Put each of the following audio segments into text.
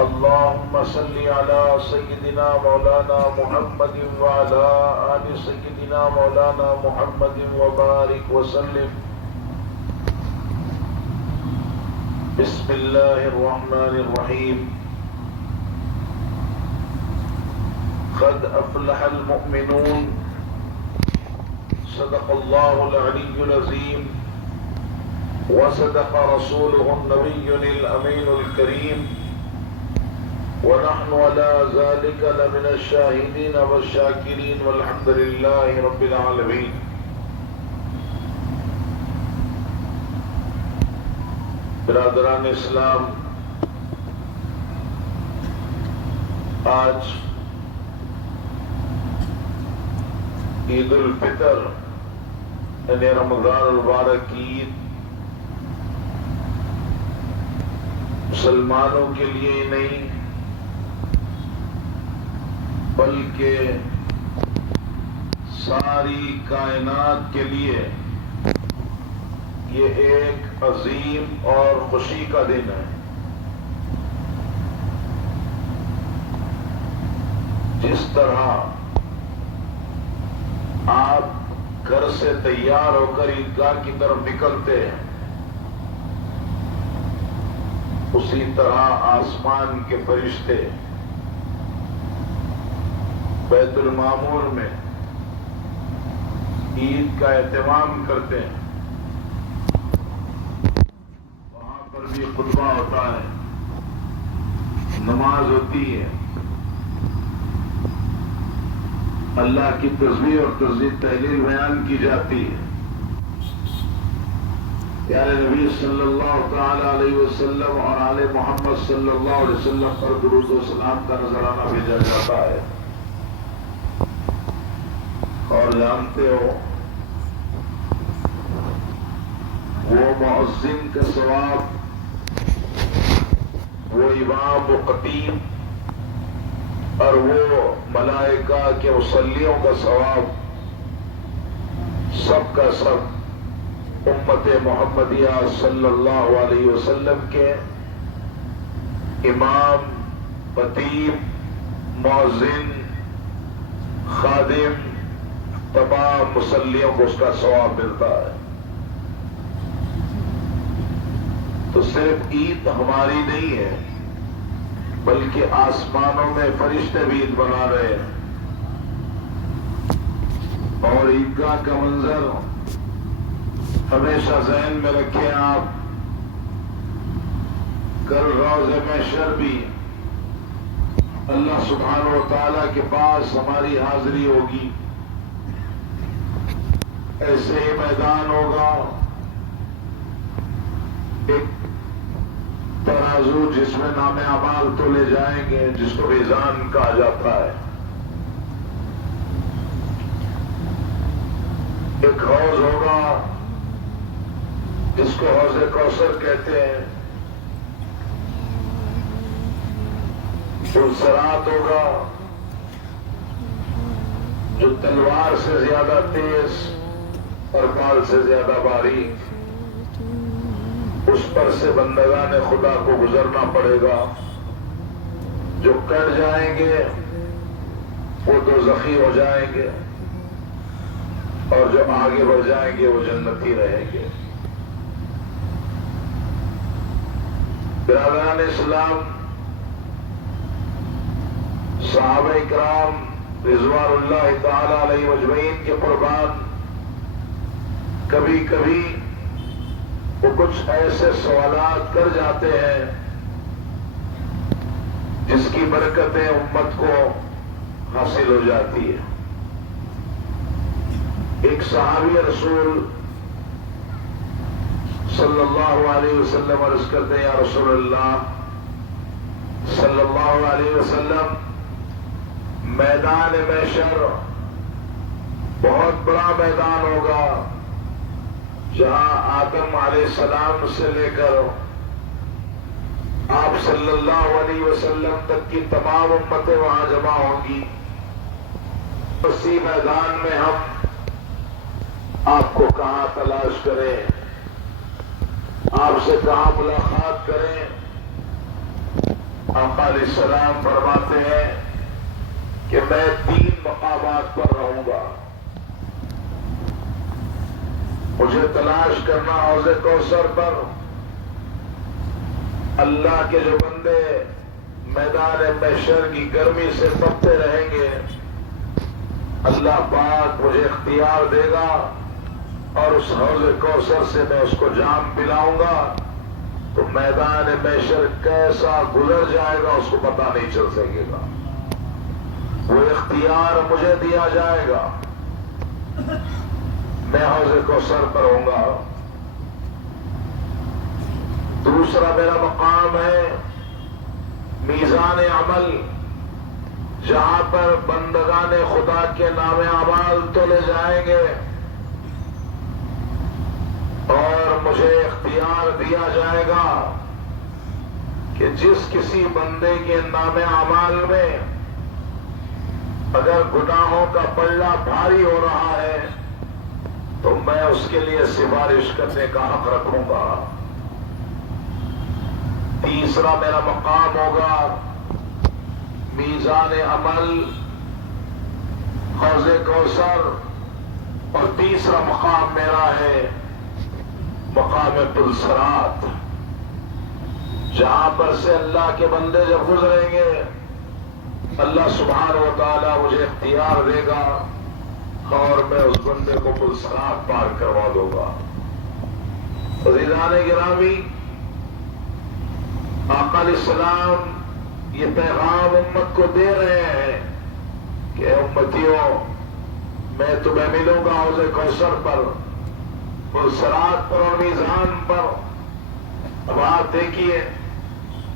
اللهم صل على سيدنا مولانا محمد وعلى آل سيدنا مولانا محمد وبارك وسلم. بسم الله الرحمن الرحيم. قد أفلح المؤمنون. صدق الله العلي العظيم وصدق رسوله النبي الأمين الكريم ونحن على ذلك لمن الشاهدين والشاكرين والحمد لله رب العالمين. برادران اسلام، آج عید الفطر یعنی رمضان المبارک کی عید مسلمانوں کے لیے ہی نہیں بلکہ ساری کائنات کے لیے یہ ایک عظیم اور خوشی کا دن ہے. جس طرح آپ گھر سے تیار ہو کر عیدگاہ کی طرف نکلتے ہیں، اسی طرح آسمان کے فرشتے بیت المعمور میں عید کا اہتمام کرتے ہیں. وہاں پر بھی خطبہ ہوتا ہے، نماز ہوتی ہے، اللہ کی تسبیح اور تحلیل بیان کی جاتی ہے. پیارے نبی صلی اللہ تعالی علیہ وسلم اور آل محمد صلی اللہ علیہ وسلم پر درود و سلام کا نذرانہ بھیجا جاتا ہے. اور جانتے ہو وہ مؤذن کا ثواب، وہ امام و خطیب اور وہ ملائکہ کے مصلیوں کا ثواب سب کا سب امت محمدیہ صلی اللہ علیہ وسلم کے امام، خطیب، مؤذن، خادم، تمام مصلیوں کو اس کا ثواب ملتا ہے. تو صرف عید ہماری نہیں ہے بلکہ آسمانوں میں فرشتے بھی عید بنا رہے ہیں. اور عیدگاہ کا منظر ہمیشہ ذہن میں رکھیں آپ. کل روز محشر بھی اللہ سبحانہ و تعالیٰ کے پاس ہماری حاضری ہوگی. ایسے ہی میدان ہوگا، ایک ترازو جس میں نام اعمال تولے جائیں گے، جس کو میزان کہا جاتا ہے. ایک حوض ہوگا جس کو حوض کوثر کہتے ہیں. صراط ہوگا جو تلوار سے زیادہ تیز اور بال سے زیادہ باریک، اس پر سے بندگان خدا کو گزرنا پڑے گا. جو کٹ جائیں گے وہ دوزخی ہو جائیں گے اور جو آگے بڑھ جائیں گے وہ جنتی رہیں گے. برادران اسلام، صحابہ اکرام رضوان اللہ تعالی علیہ اجمعین کے قربان کبھی کبھی وہ کچھ ایسے سوالات کر جاتے ہیں جس کی برکتیں امت کو حاصل ہو جاتی ہے. ایک صحابی رسول صلی اللہ علیہ وسلم عرض کرتے ہیں، یا رسول اللہ صلی اللہ علیہ وسلم، میدان محشر بہت بڑا میدان ہوگا جہاں آدم علیہ السلام سے لے کر آپ صلی اللہ علیہ وسلم تک کی تمام امتیں وہاں جمع ہوں گی. اسی میدان میں ہم آپ کو کہاں تلاش کریں، آپ سے کہاں ملاقات کریں، آقا علیہ السلام فرماتے ہیں کہ میں 3 مقامات پر رہوں گا. مجھے تلاش کرنا حوض کوثر پر. اللہ کے جو بندے میدان محشر کی گرمی سے تپتے رہیں گے، اللہ پاک مجھے اختیار دے گا اور اس حوض کوثر سے میں اس کو جام پلاؤں گا تو میدان محشر کیسا گزر جائے گا اس کو پتہ نہیں چل سکے گا. وہ اختیار مجھے دیا جائے گا، میں حوض کوثر پر ہوں گا. دوسرا میرا مقام ہے میزان عمل، جہاں پر بندگان خدا کے نام اعمال تولے جائیں گے اور مجھے اختیار دیا جائے گا کہ جس کسی بندے کے نام اعمال میں اگر گناہوں کا پلڑا بھاری ہو رہا ہے تو میں اس کے لیے سفارش کرنے کا حق رکھوں گا. تیسرا میرا مقام ہوگا میزان عمل، حوض کوثر. اور تیسرا مقام میرا ہے مقام پلسرات، جہاں پر سے اللہ کے بندے جب گزریں گے اللہ سبحانہ و تعالیٰ مجھے اختیار دے گا اور میں اس بندے کو پلسرات پار کروا دوں گا. عزیزان گرامی، آقا علیہ السلام یہ پیغام امت کو دے رہے ہیں کہ امتیوں میں تمہیں ملوں گا حوض کوثر پر، پلسرات پر اور میزان پر. اب آپ دیکھیے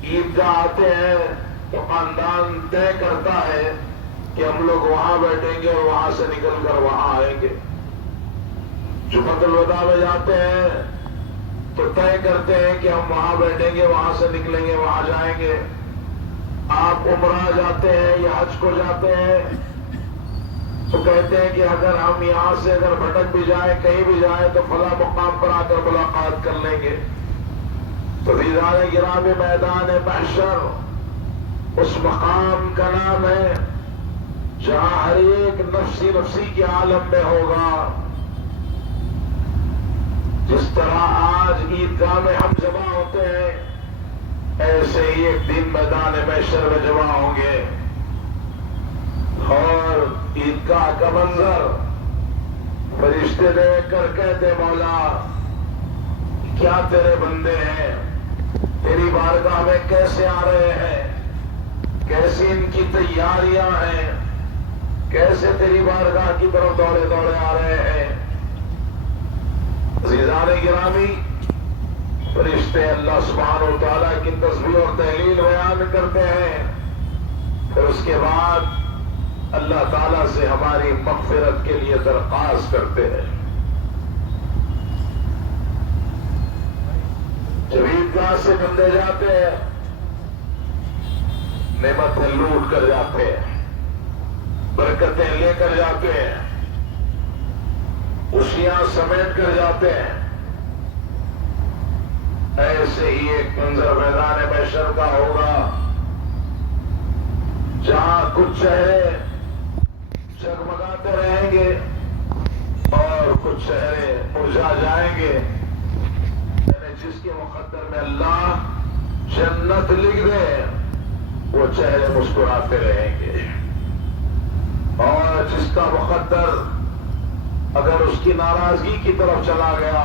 عیدگاہ آتے ہیں تو خاندان طے کرتا ہے کہ ہم لوگ وہاں بیٹھیں گے اور وہاں سے نکل کر وہاں آئیں گے. جمعۃ الوداع میں جاتے ہیں تو طے کرتے ہیں کہ ہم وہاں بیٹھیں گے، وہاں سے نکلیں گے، وہاں جائیں گے. آپ عمرہ جاتے ہیں یا حج کو جاتے ہیں تو کہتے ہیں کہ اگر ہم یہاں سے اگر بھٹک بھی جائیں، کہیں بھی جائیں تو فلاں مقام پر آ کر ملاقات کر لیں گے. تو عزیزان گرامی، میدان محشر اس مقام کا نام ہے جہاں ہر ایک نفسی نفسی کے عالم میں ہوگا. جس طرح آج عیدگاہ میں ہم جمع ہوتے ہیں ایسے ہی ایک دن میدان محشر میں جمع ہوں گے. اور عیدگاہ کا منظر فرشتے دیکھ کر کہتے مولا کیا تیرے بندے ہیں، تیری بارگاہ میں کیسے آ رہے ہیں، کیسی ان کی تیاریاں ہیں، کیسے تیری بارگاہ کی طرف دوڑے دوڑے آ رہے ہیں. عزیزان گرامی، فرشتے اللہ سبحانہ و تعالیٰ کی تسبیح اور تحلیل بیان کرتے ہیں، پھر اس کے بعد اللہ تعالیٰ سے ہماری مغفرت کے لیے درخواست کرتے ہیں. جب عیدگاہ سے بندے جاتے ہیں نعمتیں لوٹ کر جاتے ہیں، برکتیں لے کر جاتے ہیں، خوشیاں سمیٹ کر جاتے ہیں. ایسے ہی ایک منظر میدان محشر کا ہوگا جہاں کچھ چہرے جگمگاتے رہیں گے اور کچھ چہرے مرجھا جائیں گے. یعنی جس کے مقدر میں اللہ جنت لکھ دے وہ چہرے مسکراتے رہیں گے، اور جس کا مقدر اگر اس کی ناراضگی کی طرف چلا گیا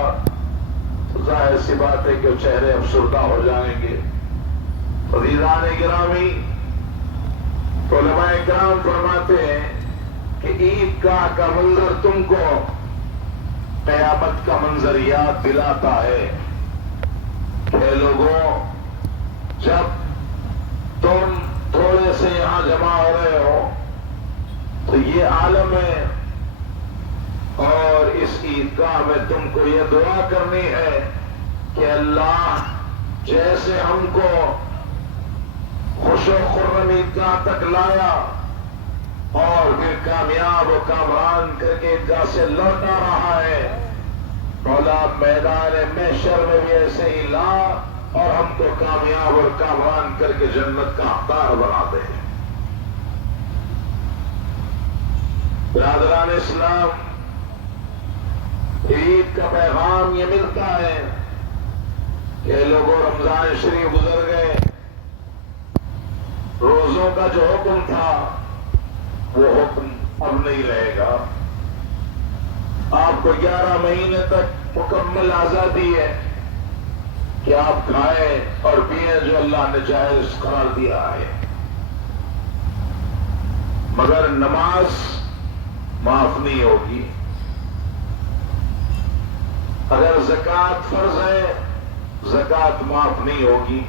تو ظاہر سی بات ہے کہ وہ چہرے افسردہ ہو جائیں گے. عزیزان گرامی، علماء کرام فرماتے ہیں کہ عیدگاہ کا منظر تم کو قیامت کا منظر یاد دلاتا ہے کہ لوگوں جب تم تھوڑے سے یہاں جمع ہو رہے ہو تو یہ عالم ہے، اور اس عیدگاہ میں تم کو یہ دعا کرنی ہے کہ اللہ جیسے ہم کو خوش و خرم عیدگاہ تک لایا اور پھر کامیاب و کامران کر کے عیدگاہ سے لوٹا رہا ہے، مولا میدان محشر میں بھی ایسے ہی لا اور ہم کو کامیاب اور کامران کر کے جنت کا حقدار بنا دے۔ برادران اسلام، عید کا پیغام یہ ملتا ہے کہ لوگوں رمضان شریف گزر گئے، روزوں کا جو حکم تھا وہ حکم اب نہیں رہے گا۔ آپ کو 11 مہینے تک مکمل آزادی ہے کہ آپ کھائیں اور پیئیں جو اللہ نے جائز قرار دیا ہے، مگر نماز معاف نہیں ہوگی۔ اگر زکوٰۃ فرض ہے، زکوٰۃ معاف نہیں ہوگی۔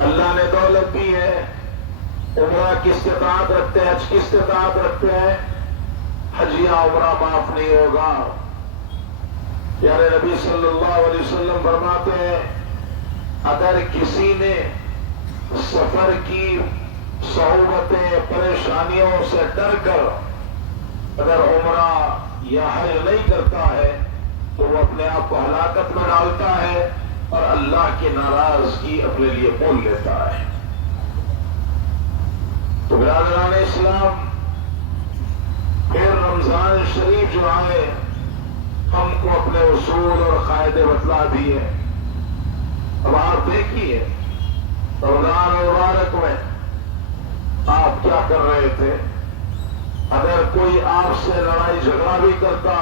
اللہ نے دولت دی ہے، عمرہ کی استطاعت رکھتے ہیں، حج کی استطاعت رکھتے ہیں، حج یا عمرہ معاف نہیں ہوگا۔ پیارے نبی صلی اللہ علیہ وسلم فرماتے ہیں اگر کسی نے سفر کی صعوبتیں پریشانیوں سے ڈر کر اگر عمرہ یا حج نہیں کرتا ہے تو وہ اپنے آپ کو ہلاکت میں ڈالتا ہے اور اللہ کی ناراضگی اپنے لیے مول لیتا ہے۔ تو برادران اسلام، پھر رمضان شریف جو آئے ہم کو اپنے اصول اور قاعدے بتلا دیے۔ اب آپ دیکھیے رمضان مبارک میں آپ کیا کر رہے تھے۔ اگر کوئی آپ سے لڑائی جھگڑا بھی کرتا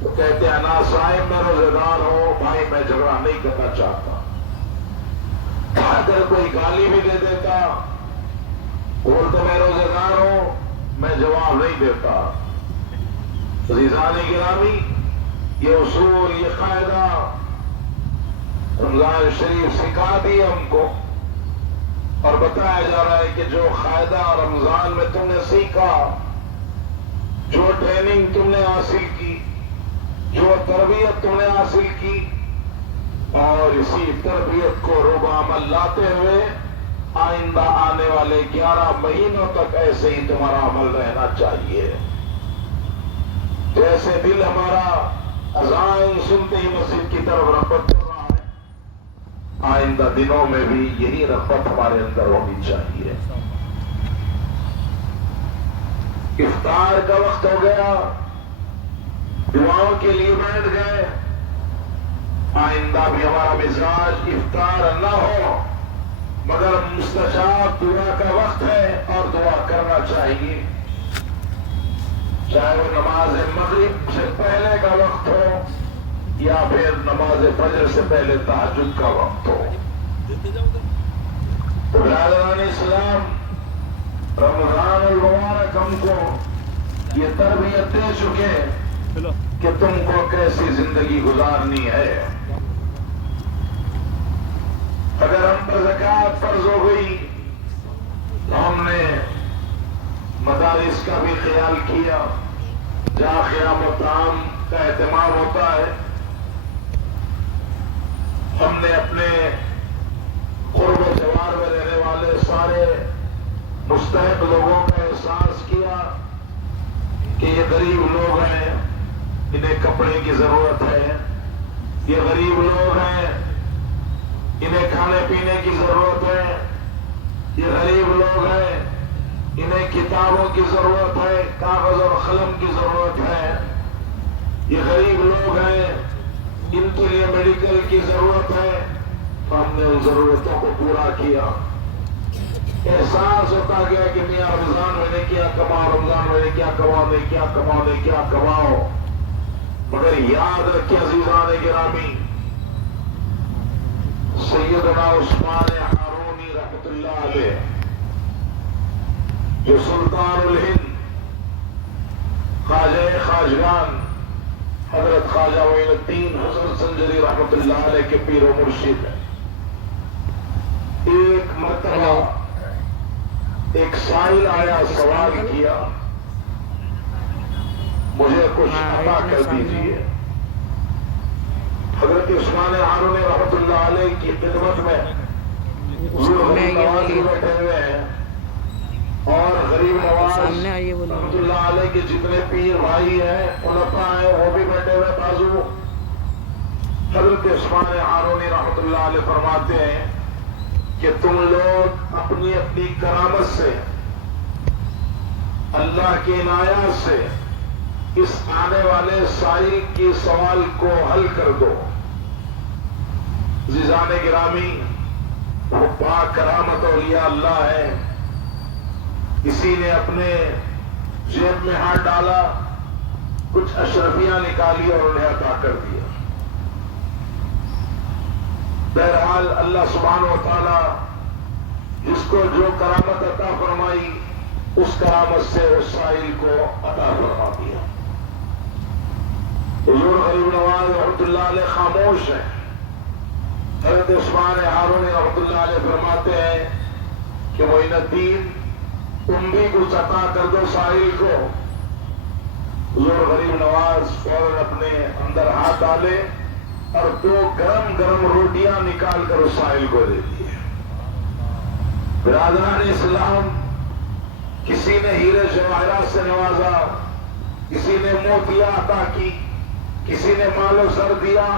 تو کہتے ہیں نا صاحب میں روزہ دار ہوں، بھائی میں جھگڑا نہیں کرنا چاہتا۔ اگر کوئی گالی بھی دے دیتا بولتے میں روزہ دار ہوں، میں جواب نہیں دیتا۔ عزیزان گرامی، یہ اصول، یہ قاعدہ رمضان شریف سکھا دی ہم کو اور بتایا جا رہا ہے کہ جو قاعدہ رمضان میں تم نے سیکھا، جو ٹریننگ تم نے حاصل کی، جو تربیت تم نے حاصل کی، اور اسی تربیت کو روب عمل لاتے ہوئے آئندہ آنے والے 11 مہینوں تک ایسے ہی تمہارا عمل رہنا چاہیے۔ جیسے دل ہمارا اذان سنتے ہی مسجد کی طرف رغبت کر رہا ہے، آئندہ دنوں میں بھی یہی رغبت ہمارے اندر ہونی چاہیے۔ افطار کا وقت ہو گیا، دعاؤں کے لیے بیٹھ گئے، آئندہ بھی ہمارا مزاج افطار نہ ہو مگر مستجاب دعا کا وقت ہے اور دعا کرنا چاہیے، چاہے وہ نماز مغرب سے پہلے کا وقت ہو یا پھر نماز فجر سے پہلے تہجد کا وقت ہو۔ تو برادران اسلام، رمضان المبارک ہم کو یہ تربیت دے چکے کہ تم کو کیسی زندگی گزارنی ہے۔ اگر ہم پر زکوٰۃ فرض ہو گئی تو ہم نے مدارس کا بھی خیال کیا، جہاں خیام و طعام کا اہتمام ہوتا ہے۔ ہم نے اپنے قرب و جوار میں رہنے والے سارے مستحق لوگوں کا احساس کیا کہ یہ غریب لوگ ہیں، انہیں کپڑے کی ضرورت ہے، یہ غریب لوگ ہیں، انہیں کھانے پینے کی ضرورت ہے، یہ غریب لوگ ہیں، انہیں کتابوں کی ضرورت ہے، کاغذ اور قلم کی ضرورت ہے، یہ غریب لوگ ہیں، ان کے لیے میڈیکل کی ضرورت ہے۔ تو ہم نے ان ضرورتوں کو پورا کیا۔ احساس ہوتا گیا کہ میاں رمضان میں نے کیا کماؤ، رمضان میں نے کیا کماؤ، نے کیا کماؤ، نے کیا کماؤ، مگر یاد رکھیں عزیزان گرامی، سیدنا عثمان ہارونی رحمت اللہ علیہ جو سلطان الہند، خواجہ خواجگان حضرت خواجہ معین الدین حسن سنجری رحمت اللہ علیہ کے پیر و مرشد ہیں، ایک مرتبہ ایک سائل آیا، سوال کیا مجھے کچھ عطا کر دیجیے۔ حضرت عثمان ہارونی رحمت اللہ علیہ کی خدمت میں نواز بیٹھے ہوئے ہیں اور غریب نواز رحمت اللہ علیہ کے جتنے پیر بھائی ہیں، خلفاء ہیں، وہ بھی بیٹھے ہوئے بازو۔ حضرت عثمان ہارونی رحمۃ اللہ علیہ فرماتے ہیں کہ تم لوگ اپنی اپنی کرامت سے، اللہ کی عنایت سے اس آنے والے سائل کے سوال کو حل کر دو۔ عزیزان گرامی، وہ پاک کرامت اولیاء اللہ ہے، کسی نے اپنے جیب میں ہاتھ ڈالا، کچھ اشرفیاں نکالی اور انہیں عطا کر دیا۔ بہرحال اللہ سبحانہ و تعالی جس کو جو کرامت عطا فرمائی، اس کرامت سے اس سائل کو عطا فرما دیا۔ حضور غریب نواز رحمۃ اللہ علیہ خاموش ہیں۔ حضرت عثمان ہارونی رحمۃ اللہ علیہ فرماتے ہیں کہ معین الدین، تم بھی کچھ عطا کر دو سائل کو۔ حضور غریب نواز فوراً اپنے اندر ہاتھ ڈالے اور 2 گرم گرم روٹیاں نکال کر اس سائل کو دے دیے۔ برادران اسلام، کسی نے ہیرے جواہرات سے نوازا، کسی نے موتیاں عطا کی، کسی نے مال و زر دیا،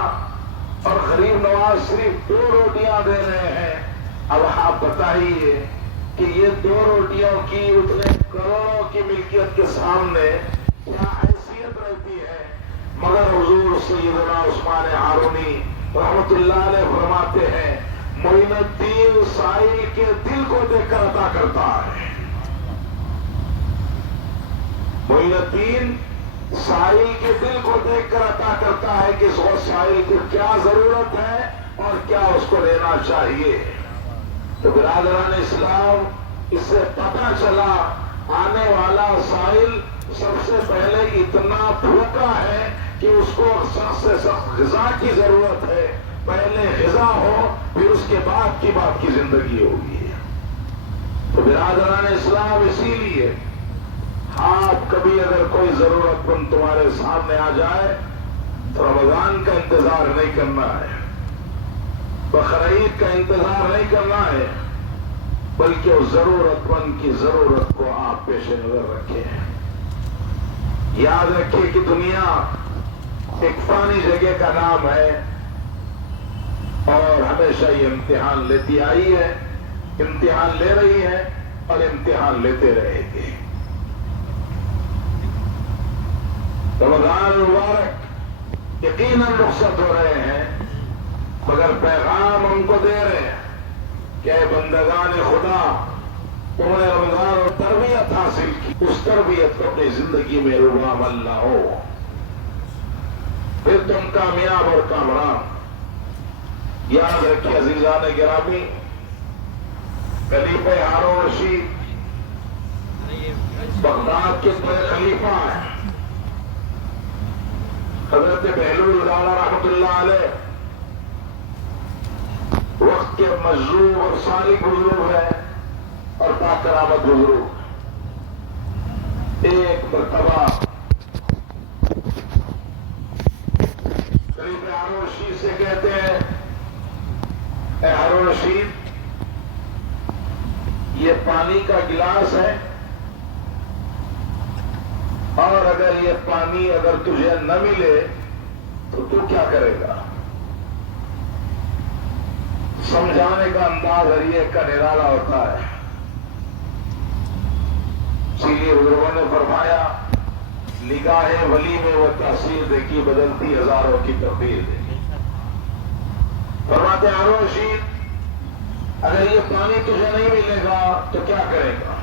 اور غریب نواز صرف 2 روٹیاں دے رہے ہیں۔ اب آپ بتائیے کہ یہ 2 روٹیوں کی اتنے کروڑوں کی ملکیت کے سامنے کیا حیثیت رہتی ہے؟ مگر حضور سیدنا عثمان ہارونی رحمۃ اللہ علیہ فرماتے ہیں، معین الدین سائل کے دل کو دیکھ کر عطا کرتا ہے۔ معین الدین سائل کے دل کو دیکھ کر عطا کرتا ہے کہ اس وقت سائل کو کیا ضرورت ہے اور کیا اس کو لینا چاہیے۔ تو برادران اسلام، اس سے پتہ چلا آنے والا سائل سب سے پہلے اتنا بھوکا ہے کہ اس کو سخت سے سخت غذا کی ضرورت ہے۔ پہلے غذا ہو، پھر اس کے بعد کی بات کی زندگی ہوگی۔ تو برادران اسلام، اسی لیے آپ کبھی اگر کوئی ضرورت مند تمہارے سامنے آ جائے تو رمضان کا انتظار نہیں کرنا ہے، بقرعید کا انتظار نہیں کرنا ہے، بلکہ اس ضرورت مند کی ضرورت کو آپ پیش نظر رکھیں۔ یاد رکھیں کہ دنیا ایک فانی جگہ کا نام ہے اور ہمیشہ یہ امتحان لیتی آئی ہے، امتحان لے رہی ہے اور امتحان لیتے رہے گی۔ رمضان مبارک یقیناً رخصت ہو رہے ہیں، مگر پیغام ہم کو دے رہے ہیں کہ اے بندگان خدا، انہوں نے رمضان اور تربیت حاصل کی، اس تربیت کو اپنی زندگی میں روبہ عمل نہ ہو، پھر تم کامیاب اور کامران۔ یاد رکھیے عزیزان گرامی، خلیفہ ہارون رشید بغداد کے بڑے خلیفہ ہیں، حضرت بہلول رانا رحمۃ اللہ علیہ وقت کے مظلوم اور صالح بزرگ ہیں اور باکرامت بزرگ۔ ایک مرتبہ خلیفہ ہارون رشید سے کہتے ہیں، اے ہارون رشید، یہ پانی کا گلاس ہے، اور اگر یہ پانی اگر تجھے نہ ملے تو کیا کرے گا؟ سمجھانے کا انداز ہر ایک کا نرالا ہوتا ہے۔ اسی لیے بزرگوں نے فرمایا، نگاہ ولی میں وہ تاثیر دیکھی، بدلتی ہزاروں کی تقدیر دیکھی۔ فرماتے ہارون رشید، اگر یہ پانی تجھے نہیں ملے گا تو کیا کرے گا؟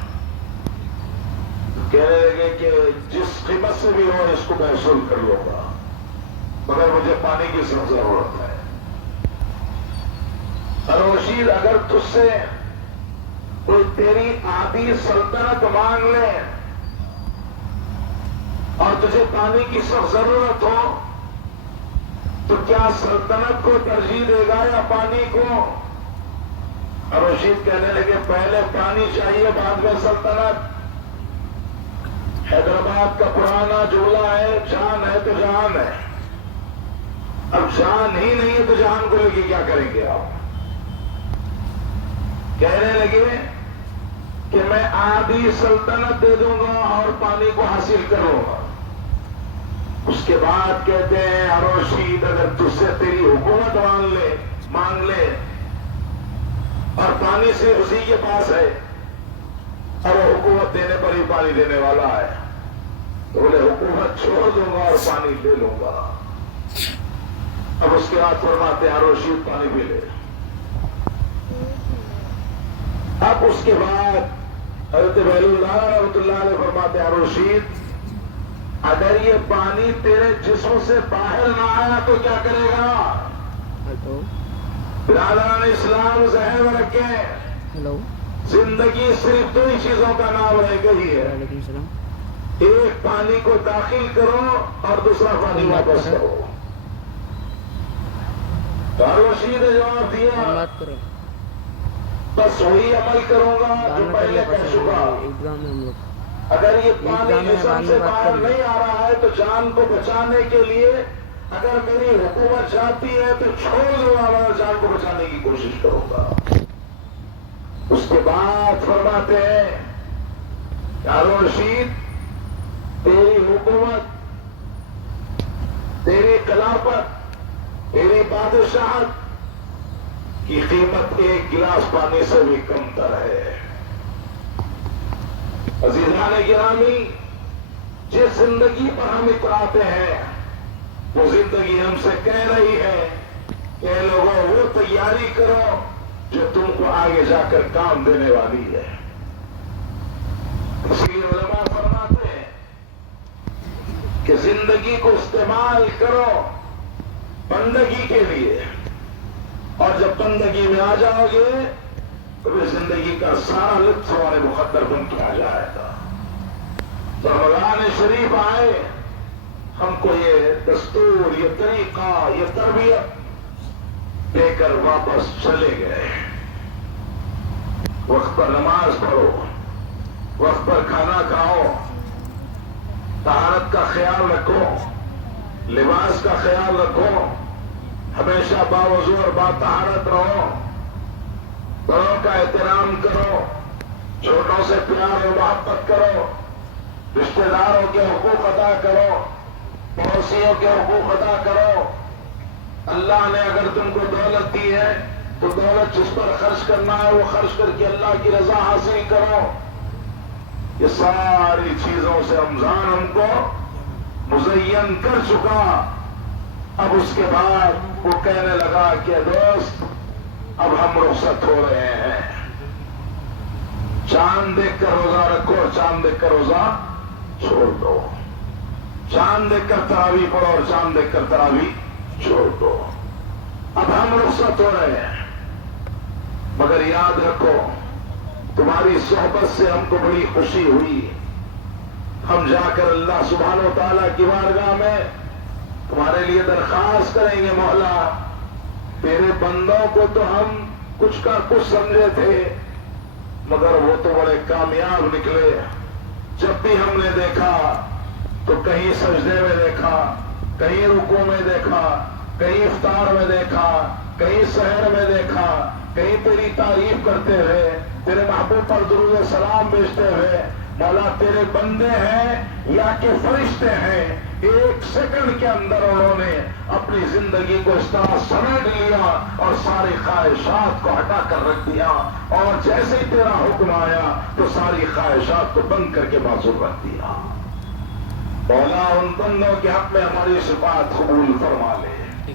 کہنے لگے کہ جس قیمت سے بھی ہو اس کو میں وصول کر لوں گا، مگر مجھے پانی کی سخت ضرورت ہے۔ ہارون رشید، اگر تجھ سے کوئی تیری آدھی سلطنت مانگ لے اور تجھے پانی کی سخت ضرورت ہو تو کیا سلطنت کو ترجیح دے گا یا پانی کو؟ ہارون رشید کہنے لگے، پہلے پانی چاہیے، بعد میں سلطنت۔ حیدرآباد کا پرانا جملہ ہے، جان ہے تو جان ہے۔ اب جان ہی نہیں ہے تو جان کو لے کے کیا کریں گے آپ؟ کہنے لگے کہ میں آدھی سلطنت دے دوں گا اور پانی کو حاصل کروں گا۔ اس کے بعد کہتے ہیں ہارون رشید اگر تجھ سے تیری حکومت مانگ لے اور پانی سے اسی کے پاس ہے اور وہ حکومت دینے پر ہی پانی دینے والا ہے تو بولے حکومت چھوڑ دوں گا اور پانی لے لوں گا. اب اس کے بعد فرماتے ہیں ہارون رشید پانی پی لے. اب اس کے بعد حضرت ولی اللہ رحمۃ اللہ علیہ فرماتے ہیں ہارون رشید اگر یہ پانی تیرے جسم سے باہر نہ آیا تو کیا کرے گا؟ برادران اسلام ذہن میں رکھیں زندگی صرف دو ہی چیزوں کا نام رہ گئی ہے. ایک پانی کو داخل کرو اور دوسرا پانی واپس کرو. ہارون رشید نے جواب دیا بس وہی عمل کروں گا جو پہلے کہہ چکا. اگر یہ پانی جسم سے باہر نہیں آ رہا ہے تو جان کو بچانے کے لیے اگر میری حکومت چاہتی ہے تو چھوڑ دوں گا اور جان کو بچانے کی کوشش کروں گا. اس کے بعد فرماتے ہیں ہارون رشید تیری حکومت تیری خلافت تیری بادشاہت کی قیمت ایک گلاس پانی سے بھی کم تر ہے. عزیزان گرامی جس زندگی پر ہم اتراتے ہیں وہ زندگی ہم سے کہہ رہی ہے کہ لوگوں وہ تیاری کرو جو تم کو آگے جا کر کام دینے والی ہے. اسی لیے علماء فرماتے ہیں کہ زندگی کو استعمال کرو بندگی کے لیے اور جب بندگی میں آ جاؤ گے تو زندگی کا سارا لطف ہمارے مقدر بن کے آ جائے گا. رمضان شریف آئے ہم کو یہ دستور یہ طریقہ یہ تربیت دے کر واپس چلے گئے. وقت پر نماز پڑھو وقت پر کھانا کھاؤ طہارت کا خیال رکھو لباس کا خیال رکھو ہمیشہ باوضو اور باطہارت رہو بڑوں کا احترام کرو چھوٹوں سے پیار اور محبت کرو رشتہ داروں کے حقوق ادا کرو پڑوسیوں کے حقوق ادا کرو. اللہ نے اگر تم کو دولت دی ہے تو دولت جس پر خرچ کرنا ہے وہ خرچ کر کے اللہ کی رضا حاصل کرو. یہ ساری چیزوں سے رمضان ہم کو مزین کر چکا. اب اس کے بعد وہ کہنے لگا کہ دوست اب ہم رخصت ہو رہے ہیں. چاند دیکھ کر روزہ رکھو چاند دیکھ کر روزہ چھوڑ دو. چاند دیکھ کر تراویح پڑھو اور چاند دیکھ کر تراویح چھوڑ دو. اب ہم رخصت ہو رہے ہیں مگر یاد رکھو تمہاری صحبت سے ہم کو بڑی خوشی ہوئی. ہم جا کر اللہ سبحانہ و تعالیٰ کی بارگاہ میں تمہارے لیے درخواست کریں گے مولا تیرے بندوں کو تو ہم کچھ کا کچھ سمجھے تھے مگر وہ تو بڑے کامیاب نکلے. جب بھی ہم نے دیکھا تو کہیں سجدے میں دیکھا کہیں رکوع میں دیکھا کہیں افطار میں دیکھا کہیں سحر میں دیکھا کہیں تیری تعریف کرتے ہوئے تیرے محبوب پر درود و سلام بھیجتے ہوئے. مولا تیرے بندے ہیں یا کہ فرشتے ہیں ایک سیکنڈ کے اندر انہوں نے اپنی زندگی کو اس طرح سمیٹ لیا اور ساری خواہشات کو ہٹا کر رکھ دیا اور جیسے ہی تیرا حکم آیا تو ساری خواہشات کو بند کر کے معذور رکھ دیا. مولا ان بندوں کے حق میں ہماری صفات قبول فرما لے.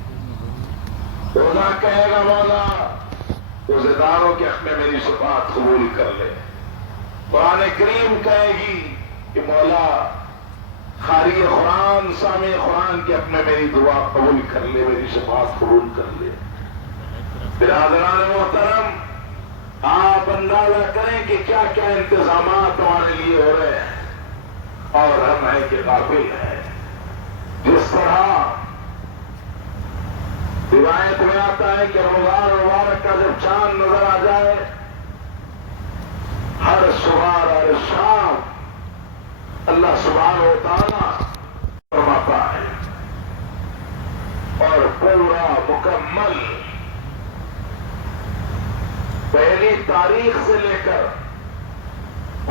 روزہ کہے گا مولا روزے داروں کے حق میں میری صفات قبول کر لے. قرآن کریم کہے گی کہ مولا قاری قرآن سامع قرآن کے حق میں میری دعا قبول کر لے میری شفاعت قبول کر لے. برادران محترم آپ اندازہ کریں کہ کیا کیا انتظامات ہمارے لیے ہو رہے ہیں اور ہم ہیں کہ غافل ہیں. جس طرح روایت میں آتا ہے کہ رمضان مبارک کا جب چاند نظر آ جائے ہر صبح اور شام اللہ سبحانہ و تعالیٰ فرماتا ہے اور پورا مکمل پہلی تاریخ سے لے کر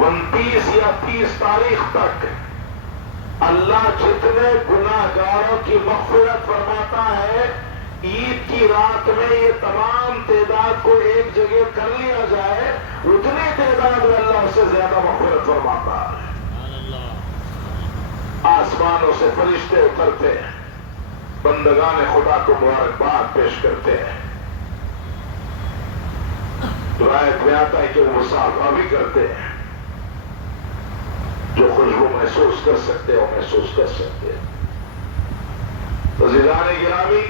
29 یا 30 تاریخ تک اللہ جتنے گناہگاروں کی مغفرت فرماتا ہے، عید کی رات میں یہ تمام تعداد کو ایک جگہ کر لیا جائے، اتنی تعداد میں اللہ اس سے زیادہ مغفرت فرماتا ہے۔ آسمانوں سے فرشتے اترتے ہیں، بندگان خدا کو مبارکباد پیش کرتے ہیں، روایت میں آتا ہے کہ وہ مصافحہ بھی کرتے ہیں۔ جو خوشبو محسوس کر سکتے ہیں وہ محسوس کر سکتے ہیں۔ عزیزان گرامی،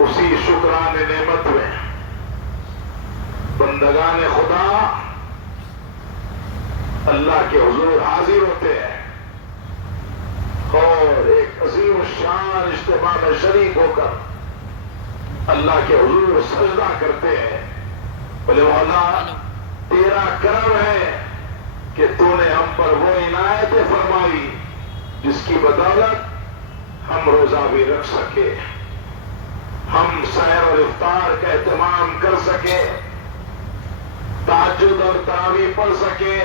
اسی شکران نعمت میں بندگان خدا اللہ کے حضور حاضر ہوتے ہیں اور ایک عظیم الشان اجتماع میں شریک ہو کر اللہ کے حضور سجدہ کرتے ہیں۔ بولے مولا، تیرا کرم ہے کہ تو نے ہم پر وہ عنایتیں فرمائی جس کی بدولت ہم روزہ بھی رکھ سکے، ہم سحر اور افطار کا اہتمام کر سکے، تہجد اور تراویح پڑھ سکے،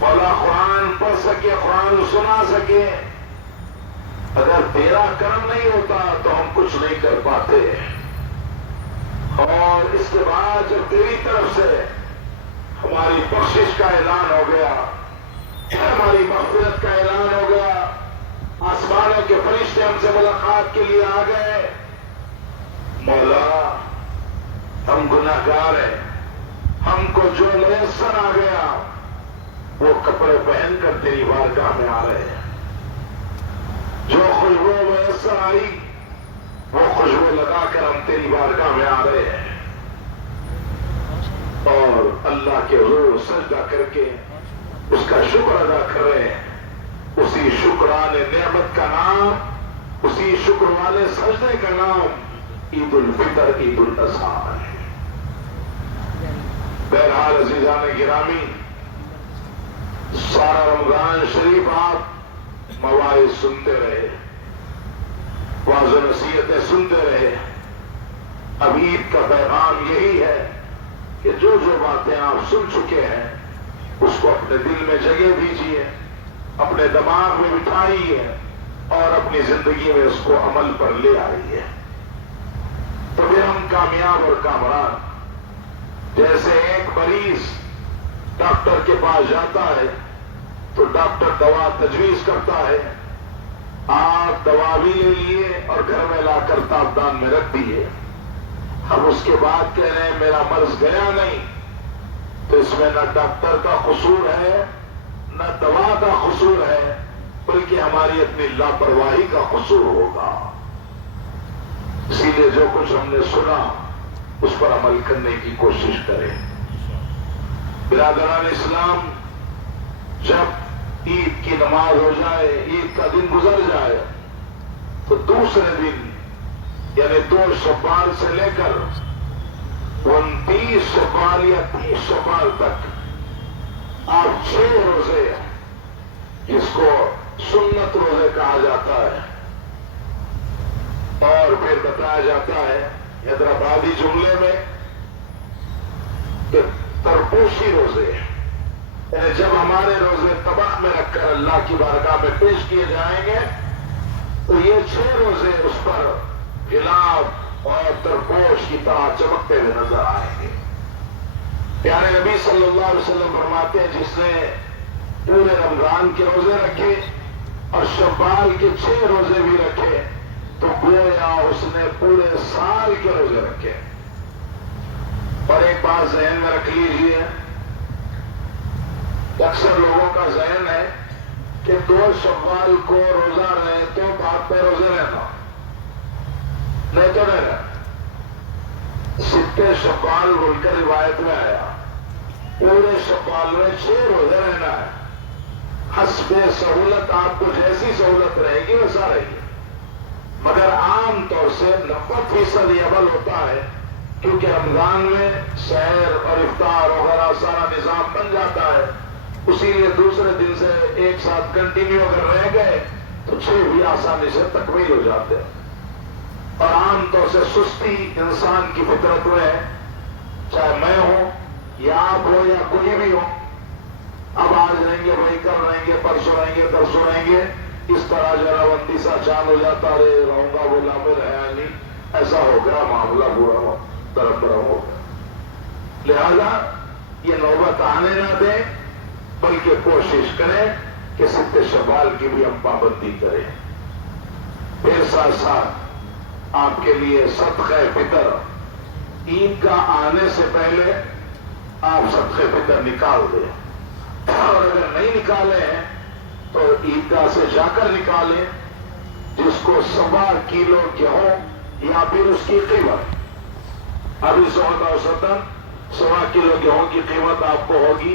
مولا قرآن پڑھ سکے، قرآن سنا سکے۔ اگر تیرا کرم نہیں ہوتا تو ہم کچھ نہیں کر پاتے۔ اور اس کے بعد جب تیری طرف سے ہماری بخشش کا اعلان ہو گیا، ہماری مغفرت کا اعلان ہو گیا، آسمانوں کے فرشتے ہم سے ملاقات کے لیے آ گئے، مولا ہم گناہگار ہیں، ہم کو جو میسر آ گیا وہ کپڑے پہن کر تیری بارگاہ میں آ رہے ہیں، جو خوشبو میسر آئی وہ خوشبو لگا کر ہم تیری بارگاہ میں آ رہے ہیں، اور اللہ کے حضور سجدہ کر کے اس کا شکر ادا کر رہے ہیں۔ اسی شکران نعمت کا نام، اسی شکر والے سجدے کا نام عید الفطر، عید الاضحیٰ ہے۔ بہرحال عزیزان گرامی، سارا رمضان شریف آپ مواعظ سنتے رہے، واعظ و نصیحتیں سنتے رہے۔ اب عید کا پیغام یہی ہے کہ جو جو باتیں آپ سن چکے ہیں اس کو اپنے دل میں جگہ دیجیے، اپنے دماغ میں بٹھائیے اور اپنی زندگی میں اس کو عمل پر لے آئیے، تو پھر ہم کامیاب اور کامران۔ جیسے ایک مریض ڈاکٹر کے پاس جاتا ہے تو ڈاکٹر دوا تجویز کرتا ہے، آپ دوا بھی لے لیے اور گھر میں لا کر تابدان میں رکھ دیے۔ ہم اس کے بعد کہہ رہے ہیں میرا مرض گیا نہیں، تو اس میں نہ ڈاکٹر کا قصور ہے نہ دوا کا قصور ہے، بلکہ ہماری اپنی لاپرواہی کا قصور ہوگا۔ اسی لیے جو کچھ ہم نے سنا اس پر عمل کرنے کی کوشش کریں۔ برادران اسلام، جب عید کی نماز ہو جائے، عید کا دن گزر جائے، تو دوسرے دن یعنی 2 شوال سے لے کر 29 شوال یا 30 شوال تک آپ 6 روزے، جس کو سنت روزے کہا جاتا ہے، اور پھر بتایا جاتا ہے حیدرآبادی جملے میں کہ ترپوشی روزے، یعنی جب ہمارے روزے طبق میں رکھ کر اللہ کی بارگاہ میں پیش کیے جائیں گے تو یہ 6 روزے اس پر گلاب اور ترپوش کی طرح چمکتے ہوئے نظر آئیں گے۔ پیارے نبی صلی اللہ علیہ وسلم فرماتے ہیں جس نے پورے رمضان کے روزے رکھے اور شوال کے 6 روزے بھی رکھے تو گویا اس نے پورے سال کے روزے رکھے۔ اور ایک بات ذہن میں رکھ لیجیے، اکثر لوگوں کا ذہن ہے کہ 2 شوال کو روزہ رہے تو بعد میں روزے رہنا، نہیں تو رہنا۔ 6 شوال بول کر روایت میں آیا، پورے شوال میں 6 روزے رہنا ہے۔ حسب سہولت آپ کو جیسی سہولت رہے گی ویسا رہے گی، مگر عام طور سے 90% یہ عمل ہوتا ہے کیونکہ رمضان میں سحر اور افطار وغیرہ سارا نظام بن جاتا ہے، اسی لیے دوسرے دن سے ایک ساتھ کنٹینیو اگر رہ گئے تو 6 بھی آسانی سے تکمیل ہو جاتے ہیں۔ اور عام طور سے سستی انسان کی فطرت میں ہے، چاہے میں ہوں یا آپ ہو یا کوئی بھی ہو، اب آج رہیں گے بھائی، کل رہیں گے، پرسوں رہیں گے، ترسوں رہیں گے، اس طرح ذرا بندی سا چاند ہو جاتا رہوں گا، بولا میں رہا نہیں، ایسا ہو گیا معاملہ پورا طرف طرف ہو گیا۔ لہذا یہ نوبت آنے نہ دیں، بلکہ کوشش کریں کہ ست شوال کی بھی ہم پابندی کریں۔ پھر ساتھ ساتھ آپ کے لیے صدقہ فطر، عید کا آنے سے پہلے آپ صدقہ فطر نکال دیں، اور اگر نہیں نکالے ہیں تو عیدگاہ سے جا کر نکالیں، جس کو 1.25 کلو گیہوں یا پھر اس کی قیمت، ابھی اوسطاً 1.25 کلو گیہوں کی قیمت آپ کو ہوگی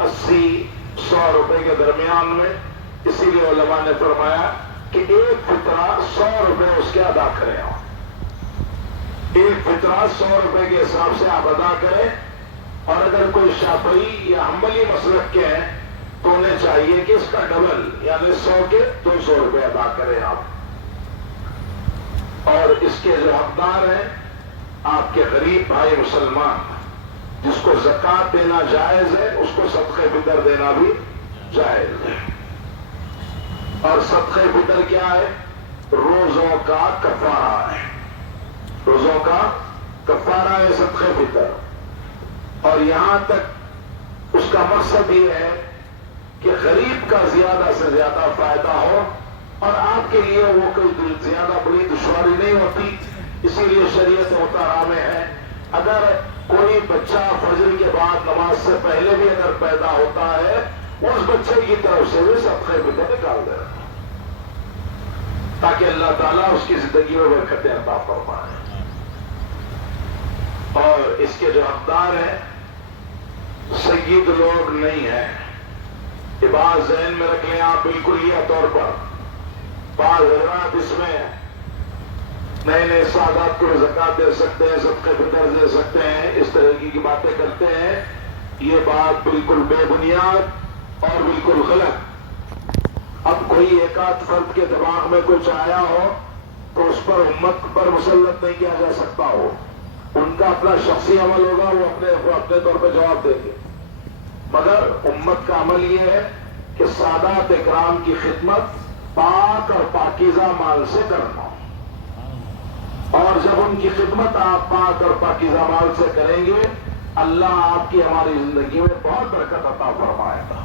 80-100 روپے کے درمیان میں۔ اسی لیے علماء نے فرمایا کہ ایک فطرہ 100 روپے اس کے ادا کریں، ایک فطرہ 100 روپے کے حساب سے آپ ادا کریں۔ اور اگر کوئی شافعی یا حنبلی مسلک کے ہیں تو انہیں چاہیے کہ اس کا ڈبل یعنی 100 کے 200 روپے ادا کریں آپ۔ اور اس کے جو حقدار ہیں آپ کے غریب بھائی مسلمان، جس کو زکوٰۃ دینا جائز ہے، اس کو صدقہ فطر دینا بھی جائز ہے۔ اور صدقہ فطر کیا ہے؟ روزوں کا کفارہ ہے، روزوں کا کفارہ ہے صدقہ فطر۔ اور یہاں تک اس کا مقصد یہ ہے کہ غریب کا زیادہ سے زیادہ فائدہ ہو، اور آپ کے لیے وہ کوئی زیادہ بڑی دشواری نہیں ہوتی۔ اسی لیے شریعت محترمہ میں ہے، اگر کوئی بچہ فجر کے بعد نماز سے پہلے بھی اگر پیدا ہوتا ہے، اس بچے کی طرف سے بھی صدقہ فطر نکال دے، تاکہ اللہ تعالیٰ اس کی زندگی میں برکت عطا فرمائے۔ اور اس کے جو حقدار ہیں سید لوگ نہیں ہیں، یہ بات ذہن میں رکھ لیں آپ بالکل یہ طور پر۔ بعض حضرات اس میں نئے نئے سادات کو زکوٰۃ دے سکتے ہیں، صدقہ فطر دے سکتے ہیں، اس طرح کی باتیں کرتے ہیں، یہ بات بالکل بے بنیاد اور بالکل غلط۔ اب کوئی ایک آدھ فرد کے دماغ میں کچھ آیا ہو تو اس پر امت پر مسلط نہیں کیا جا سکتا ہو، ان کا اپنا شخصی عمل ہوگا، وہ اپنے طور پہ جواب دیں گے۔ مگر امت کا عمل یہ ہے کہ سادات اکرام کی خدمت پاک اور پاکیزہ مال سے کرنا، اور جب ان کی خدمت آپ پاک اور پاکیزہ مال سے کریں گے، اللہ آپ کی ہماری زندگی میں بہت برکت عطا فرمائے گا۔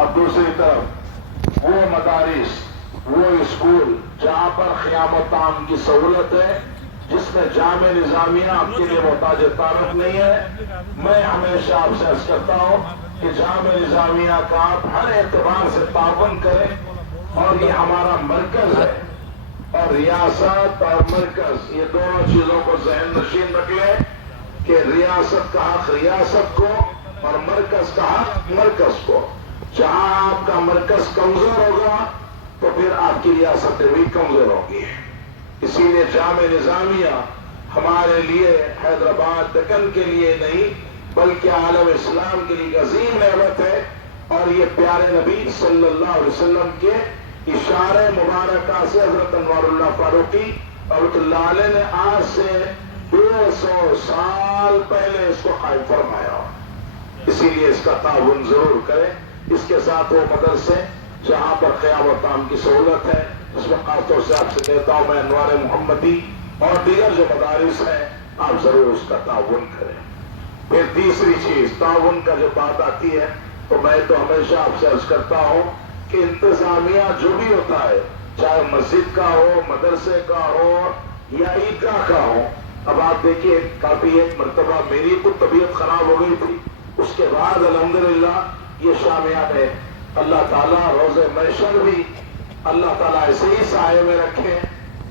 اب دوسری طرف وہ مدارس، وہ اسکول جہاں پر خیام و تعام کی سہولت ہے، جس میں جامع نظامیہ آپ کے لیے محتاج تعارف نہیں ہے، میں ہمیشہ آپ سے عرض کرتا ہوں کہ جامع نظامیہ کا آپ ہر اعتبار سے تعاون کریں، اور یہ ہمارا مرکز ہے، اور ریاست اور مرکز یہ دونوں چیزوں کو ذہن نشین رکھ لیں کہ ریاست کا حق ریاست کو اور مرکز کا حق مرکز کو۔ جہاں آپ کا مرکز کمزور ہوگا تو پھر آپ کی ریاستیں بھی کمزور ہوگی۔ اسی لیے جامع نظامیہ ہمارے لیے حیدرآباد دکن کے لیے نہیں بلکہ عالم اسلام کے لیے عظیم نعمت ہے، اور یہ پیارے نبی صلی اللہ علیہ وسلم کے اشارے مبارکہ سے حضرت انوار اللہ فاروقی رحمۃ اللہ علیہ نے آج سے 150 سال پہلے اس کو قائم فرمایا۔ اسی لیے اس کا تعاون ضرور کریں۔ اس کے ساتھ وہ مدرسے جہاں پر قیام و تعام کی سہولت ہے، اس میں خاص طور سے آپ سے کہتا ہوں میں انوار محمدی اور دیگر جو مدارس ہیں، آپ ضرور اس کا تعاون کریں۔ پھر تیسری چیز تعاون کا جو بات آتی ہے تو میں تو ہمیشہ آپ سے عرض کرتا ہوں کہ انتظامیہ جو بھی ہوتا ہے، چاہے مسجد کا ہو، مدرسے کا ہو یا عیدگاہ کا ہو۔ اب آپ دیکھیے کافی ایک مرتبہ میری تو طبیعت خراب ہو گئی تھی، اس کے بعد الحمدللہ یہ شامیہ ہے۔ اللہ تعالیٰ روز محشر بھی اللہ تعالیٰ ایسے ہی سائے میں رکھے،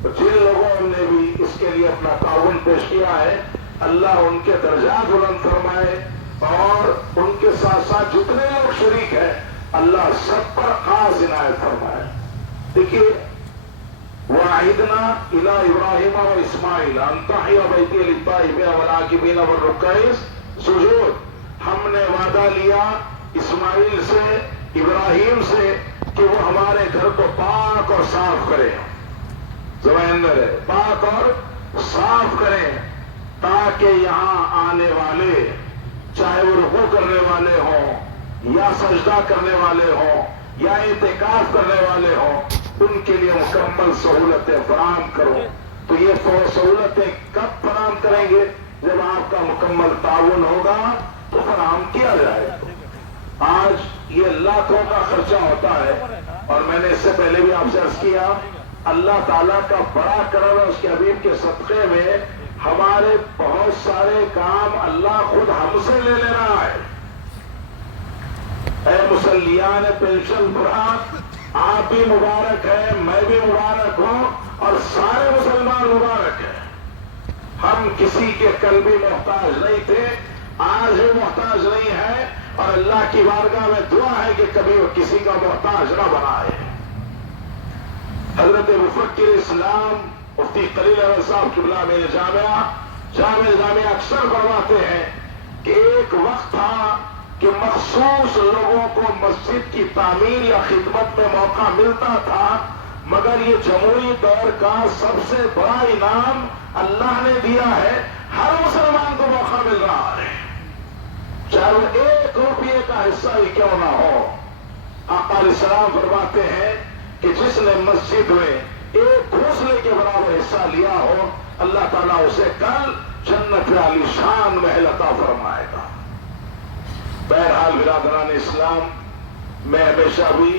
جن لوگوں نے بھی اس کے لیے اپنا تعاون پیش کیا ہے، اللہ ان کے درجات بلند فرمائے، اور ان کے ساتھ ساتھ جتنے لوگ شریک ہیں اللہ سب پر خاص عنایت فرمائے۔ دیکھیے وَعِدْنَا إِلَىٰ إِبْرَاهِيمَ وَإِسْمَاعِيلَ أَن تَحْيَا بَيْتِيَ لِلطَّائِفِينَ وَالْعَاكِفِينَ وَالرُّكَّعِ السُّجُودِ، ہم نے وعدہ لیا اسماعیل سے، ابراہیم سے کہ وہ ہمارے گھر کو پاک اور صاف کرے، زبان میں رہے، پاک اور صاف کریں، تاکہ یہاں آنے والے چاہے وہ رکوع کرنے والے ہوں یا سجدہ کرنے والے ہوں یا اعتکاف کرنے والے ہوں، ان کے لیے مکمل سہولتیں فراہم کرو۔ تو یہ سہولتیں کب فراہم کریں گے؟ جب آپ کا مکمل تعاون ہوگا تو فراہم کیا جائے گا۔ آج یہ لاکھوں کا خرچہ ہوتا ہے، اور میں نے اس سے پہلے بھی آپ سے عرض کیا، اللہ تعالیٰ کا بڑا کرم ہے، اس کے حبیب کے صدقے میں ہمارے بہت سارے کام اللہ خود ہم سے لے لے رہا ہے۔ اے مسلیان پنشن برات، آپ بھی مبارک ہیں، میں بھی مبارک ہوں، اور سارے مسلمان مبارک ہیں۔ ہم کسی کے کل بھی محتاج نہیں تھے، آج بھی محتاج نہیں ہے، اور اللہ کی بارگاہ میں دعا ہے کہ کبھی وہ کسی کا محتاج نہ بنائے۔ حضرت مفکر اسلام مفتی خلیل احمد صاحب قبلہ میرے جامعہ اکثر فرماتے ہیں کہ ایک وقت تھا کہ مخصوص لوگوں کو مسجد کی تعمیر یا خدمت میں موقع ملتا تھا، مگر یہ جمہوری دور کا سب سے بڑا انعام اللہ نے دیا ہے، ہر مسلمان کو موقع مل رہا ہے، چاہے وہ 1 روپیے کا حصہ ہی کیوں نہ ہو۔ آقا علیہ السلام فرماتے ہیں کہ جس نے مسجد میں ایک گھونسلے کے برابر حصہ لیا ہو، اللہ تعالیٰ اسے کل جنت عالی شان محل عطا فرمائے گا۔ بہرحال برادران اسلام، میں ہمیشہ بھی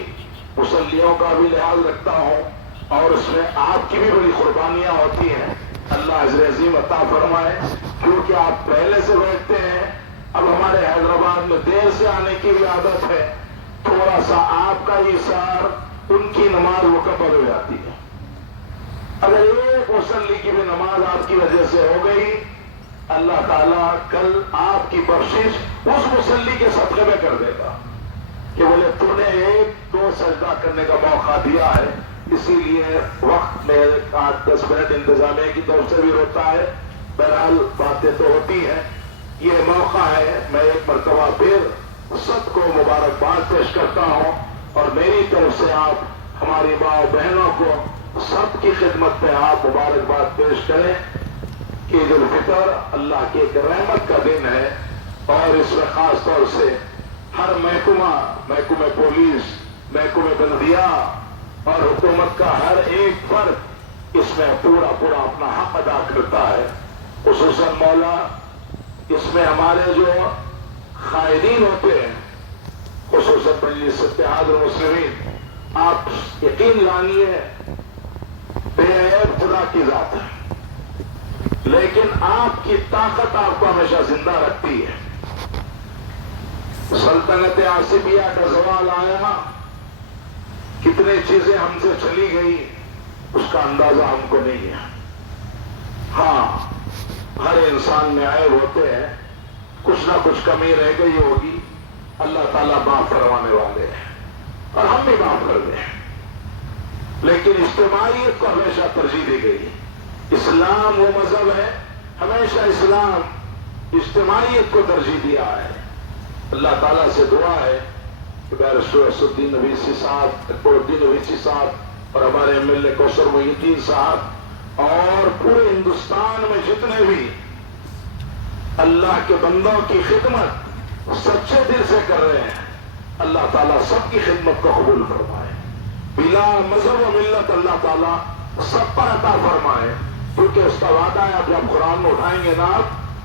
مسلیوں کا بھی لحاظ رکھتا ہوں، اور اس میں آپ کی بھی بڑی قربانیاں ہوتی ہیں، اللہ عز عظیم عطا فرمائے، کیونکہ آپ پہلے سے بیٹھتے ہیں۔ اب ہمارے حیدرآباد میں دیر سے آنے کی بھی عادت ہے، تھوڑا سا آپ کا ایثار، ان کی نماز مکمل ہو جاتی ہے۔ اگر ایک مصلی کی بھی نماز آپ کی وجہ سے ہو گئی، اللہ تعالیٰ کل آپ کی بخشش اس مصلی کے صدقے میں کر دے گا کہ بولے تو نے 1-2 سجدہ کرنے کا موقع دیا ہے، اسی لیے وقت میں 8-10 منٹ انتظامیہ کی طرف سے بھی ہوتا ہے۔ بہرحال باتیں تو ہوتی ہیں، یہ موقع ہے، میں ایک مرتبہ پھر سب کو مبارکباد پیش کرتا ہوں، اور میری طرف سے آپ ہماری ماں بہنوں کو سب کی خدمت میں آپ مبارکباد پیش کریں کہ عید الفطر اللہ کی ایک رحمت کا دن ہے، اور اس میں خاص طور سے ہر محکمہ پولیس، محکمہ بلدیہ اور حکومت کا ہر ایک فرد اس میں پورا اپنا حق ادا کرتا ہے، خصوصاً مولا اس میں ہمارے جو قائدین ہوتے ہیں، خصوصاً مجلس اتحاد المسلمین، آپ یقین جانیے بے عیب خدا کی ذات ہے، لیکن آپ کی طاقت آپ کو ہمیشہ زندہ رکھتی ہے۔ سلطنت آصفیہ کا زوال آیا، کتنے چیزیں ہم سے چلی گئی، اس کا اندازہ ہم کو نہیں ہے۔ ہاں، ہر انسان میں عیب ہوتے ہیں، کچھ نہ کچھ کمی رہ گئی ہوگی، اللہ تعالیٰ معاف فرمانے والے ہیں، اور ہم بھی معاف کر دیں، لیکن اجتماعیت کو ہمیشہ ترجیح دی گئی۔ اسلام وہ مذہب ہے، ہمیشہ اسلام اجتماعیت کو ترجیح دیا ہے۔ اللہ تعالیٰ سے دعا ہے کہ بیرسٹر اسدالدین اویسی صاحب، اکبر الدین اویسی صاحب، اور ہمارے MLA کوثر محی الدین صاحب، اور پورے ہندوستان میں جتنے بھی اللہ کے بندوں کی خدمت سچے دل سے کر رہے ہیں، اللہ تعالیٰ سب کی خدمت کو قبول فرمائے، بلا مذہب و ملت اللہ تعالیٰ سب پر عطا فرمائے، کیونکہ اس کا وعدہ ہے اب جب قرآن میں اٹھائیں گے نا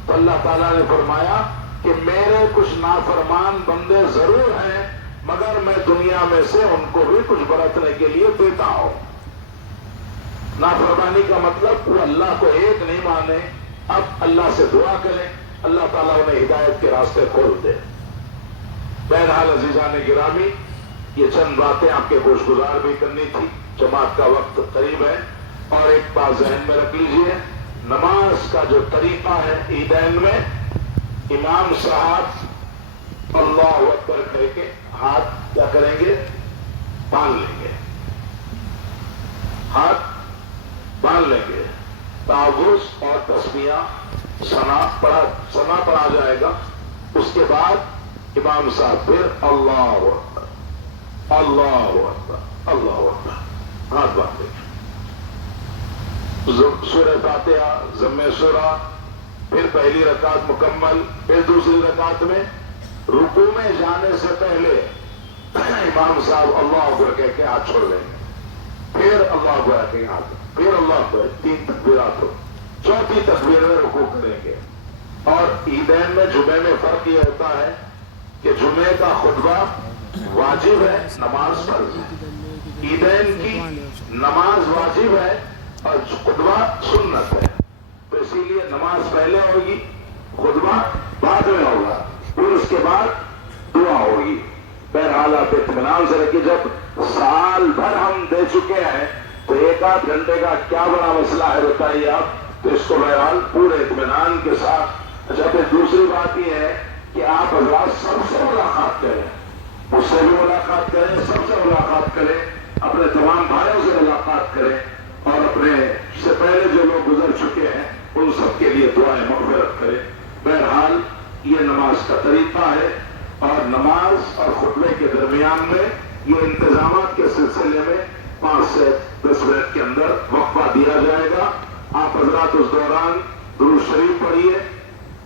تو اللہ تعالیٰ نے فرمایا کہ میرے کچھ نافرمان بندے ضرور ہیں، مگر میں دنیا میں سے ان کو بھی کچھ برتنے کے لیے دیتا ہوں۔ نافرمانی کا مطلب وہ اللہ کو ایک نہیں مانے۔ اب اللہ سے دعا کریں، اللہ تعالیٰ انہیں ہدایت کے راستے کھول دے۔ بہرحال عزیزان گرامی، یہ چند باتیں آپ کے گوش گزار بھی کرنی تھی، جماعت کا وقت قریب ہے، اور ایک بات ذہن میں رکھ لیجئے، نماز کا جو طریقہ ہے عیدین میں، امام صاحب اللہ اکبر کہہ کے ہاتھ کیا کریں گے؟ باندھ لیں گے، ہاتھ باندھ لیں گے، تعوذ اور تسمیہ ثنا پڑھا جائے گا، اس کے بعد امام صاحب پھر اللہ اکبر اللہ اکبر اللہ اکبر ہاتھ باندھیں گے، سورہ فاتحہ، ضم سورہ، پھر پہلی رکعت مکمل، پھر دوسری رکعت میں رکوع میں جانے سے پہلے امام صاحب اللہ اکبر کہہ کے ہاتھ چھوڑ دیں گے، پھر اللہ اکبر کہیں ہاتھ، پھر اللہ اکبر، 3 تکبیرات ہو، چوتھی تکبیر میں رکوع کریں گے۔ اور عیدین میں جمعے میں فرق یہ ہوتا ہے کہ جمعے کا خطبہ واجب ہے، نماز فرض ہے۔ عیدین کی نماز واجب ہے اور خطبہ سنت ہے، تو اسی لیے نماز پہلے ہوگی، خطبہ بعد میں ہوگا، پھر اس کے بعد دعا ہوگی۔ بہرحال آپ اطمینان سے رکھیے، جب سال بھر ہم دے چکے ہیں تو 1-8 گھنٹے کا کیا بڑا مسئلہ ہے بتائیے آپ، تو اس کو بہرحال پورے اطمینان کے ساتھ۔ اچھا، پھر دوسری بات یہ ہے کہ آپ حضرات سب سے ملاقات کریں، مجھ سے بھی ملاقات کریں، سب سے ملاقات کریں، اپنے تمام بھائیوں سے ملاقات کریں، اور اپنے سے پہلے جو لوگ گزر چکے ہیں ان سب کے لیے دعائیں مغفرت کریں۔ بہرحال یہ نماز کا طریقہ ہے، اور نماز اور خطبے کے درمیان میں یہ انتظامات کے سلسلے میں 5 سے 10 منٹ کے اندر وقفہ دیا جائے گا۔ آپ حضرات اس دوران درود شریف پڑھیے،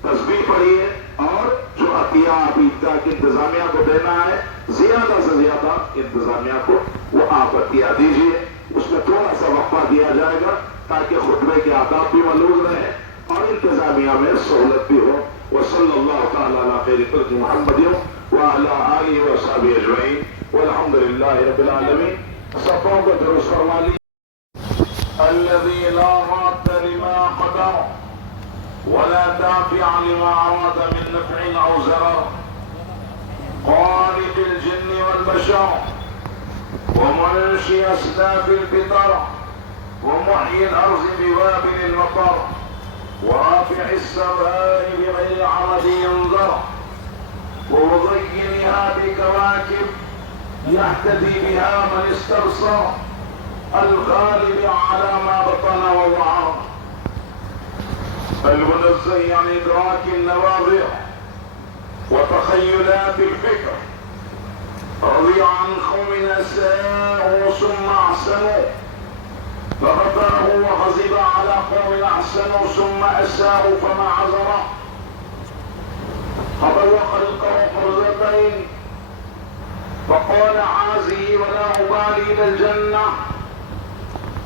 تسبیح پڑھیے، اور جو عطیہ آپ عیدگاہ کی انتظامیہ کو دینا ہے، زیادہ سے زیادہ انتظامیہ کو وہ آپ عطیہ دیجیے۔ اس میں تھوڑا سا وقفہ دیا جائے گا تاکہ خطبے کے آداب بھی ملحوظ رہیں اور انتظامیہ میں سہولت بھی ہو۔ وصلی اللہ تعالی علی خیر خلق محمد وعلی آلہ وصحبہ اجمعین والحمد للہ رب العالمین۔ صفوں کو درست فرما لی۔ الذي لا راد لما قدر ولا دافع لما أراد من نفع أو ضرر، خالق الجن والبشر ومنشئ أسلاف الفطر ومحيي الأرض بوابل المطر ورافع السماء بغير عمد ينظر ومزينها بكواكب يهتدي بها من استبصر، الغالب على ما بطن وظهر، المنزه عن إدراك النواظر وتخيلات الفكر، رضي عن قوم أساءوا ثم أحسنوا فغفره وغضب على قوم أحسنوا ثم أساءوا فما عذر، قبل خلقه قرزتين فقال عازي ولا أبالي إلى الجنة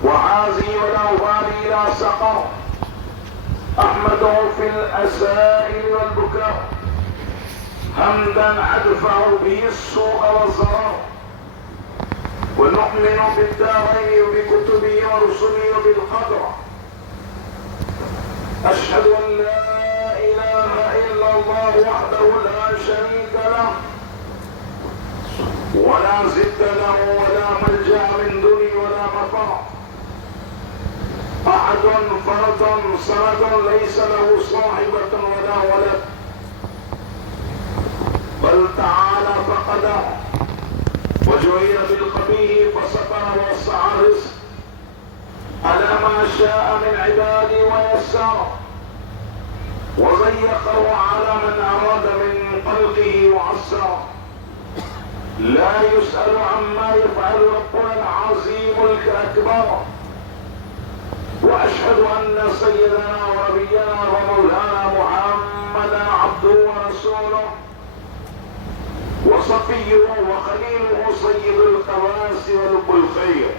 وعازي ولا أبالي إلى سقر، أحمده في الأسائل والبكاء حمدا أدفع به السوء والضرر، ونؤمن بالدارين وبكتبه ورسله وبالقدر، أشهد أن لا إله إلا الله وحده لا شريك له ولا ضد له ولا ملجأ من دونه ولا مفر، أحد فرد صمد ليس له صاحبة ولا ولد، بل تعالى فقدر وجعل بالقبيح فسطر ووسع الرزق على ما شاء من عباده ويسر، وضيقه على من أراد من خلقه وعسر، لا يسأل عما يفعل ربنا العظيم الأكبر، وأشهد أن سيدنا ونبينا ومولانا محمدا عبده ورسوله وصفيه وخليله سيد الخواص ولب الخير،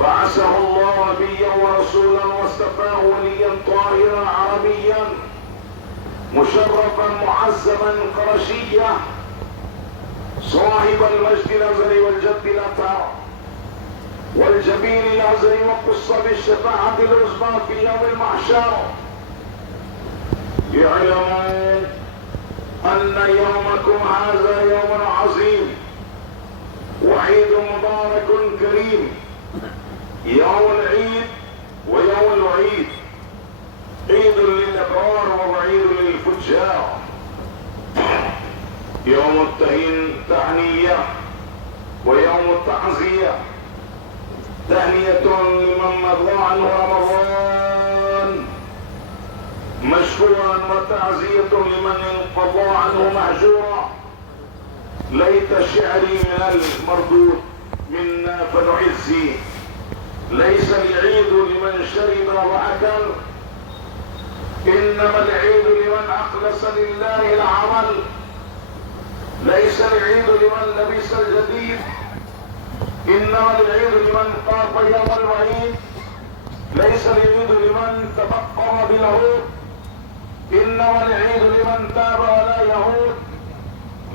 بعثه الله نبيا ورسولا واصطفاه وليا طاهرا عربيا مشرفا معزما قرشيا، صاحب المجد الأزلي والجد الأطهر والجبين الأزلي، وقص بالشفاعة العظمى في يوم المحشر. اعلموا أن يومكم هذا يوم عظيم وعيد مبارك كريم، يوم العيد ويوم الوعيد، عيد للأبرار ووعيد للفجار، يوم التهنية ويوم التعزية، تهنية لمن مضى عنه رمضان مشكورا وتعزية لمن انقضى عنه مهجورا. ليت شعري من المردود منا فنعزي، ليس العيد لمن شرب وأكل، إنما العيد لمن لمن أخلص لله العمل، ليس العيد لمن لبس الجديد، إنما العيد لمن طاف يوم الوعيد، ليس العيد لمن تفقر بالعود، إنما العيد لمن تاب ولا يعود،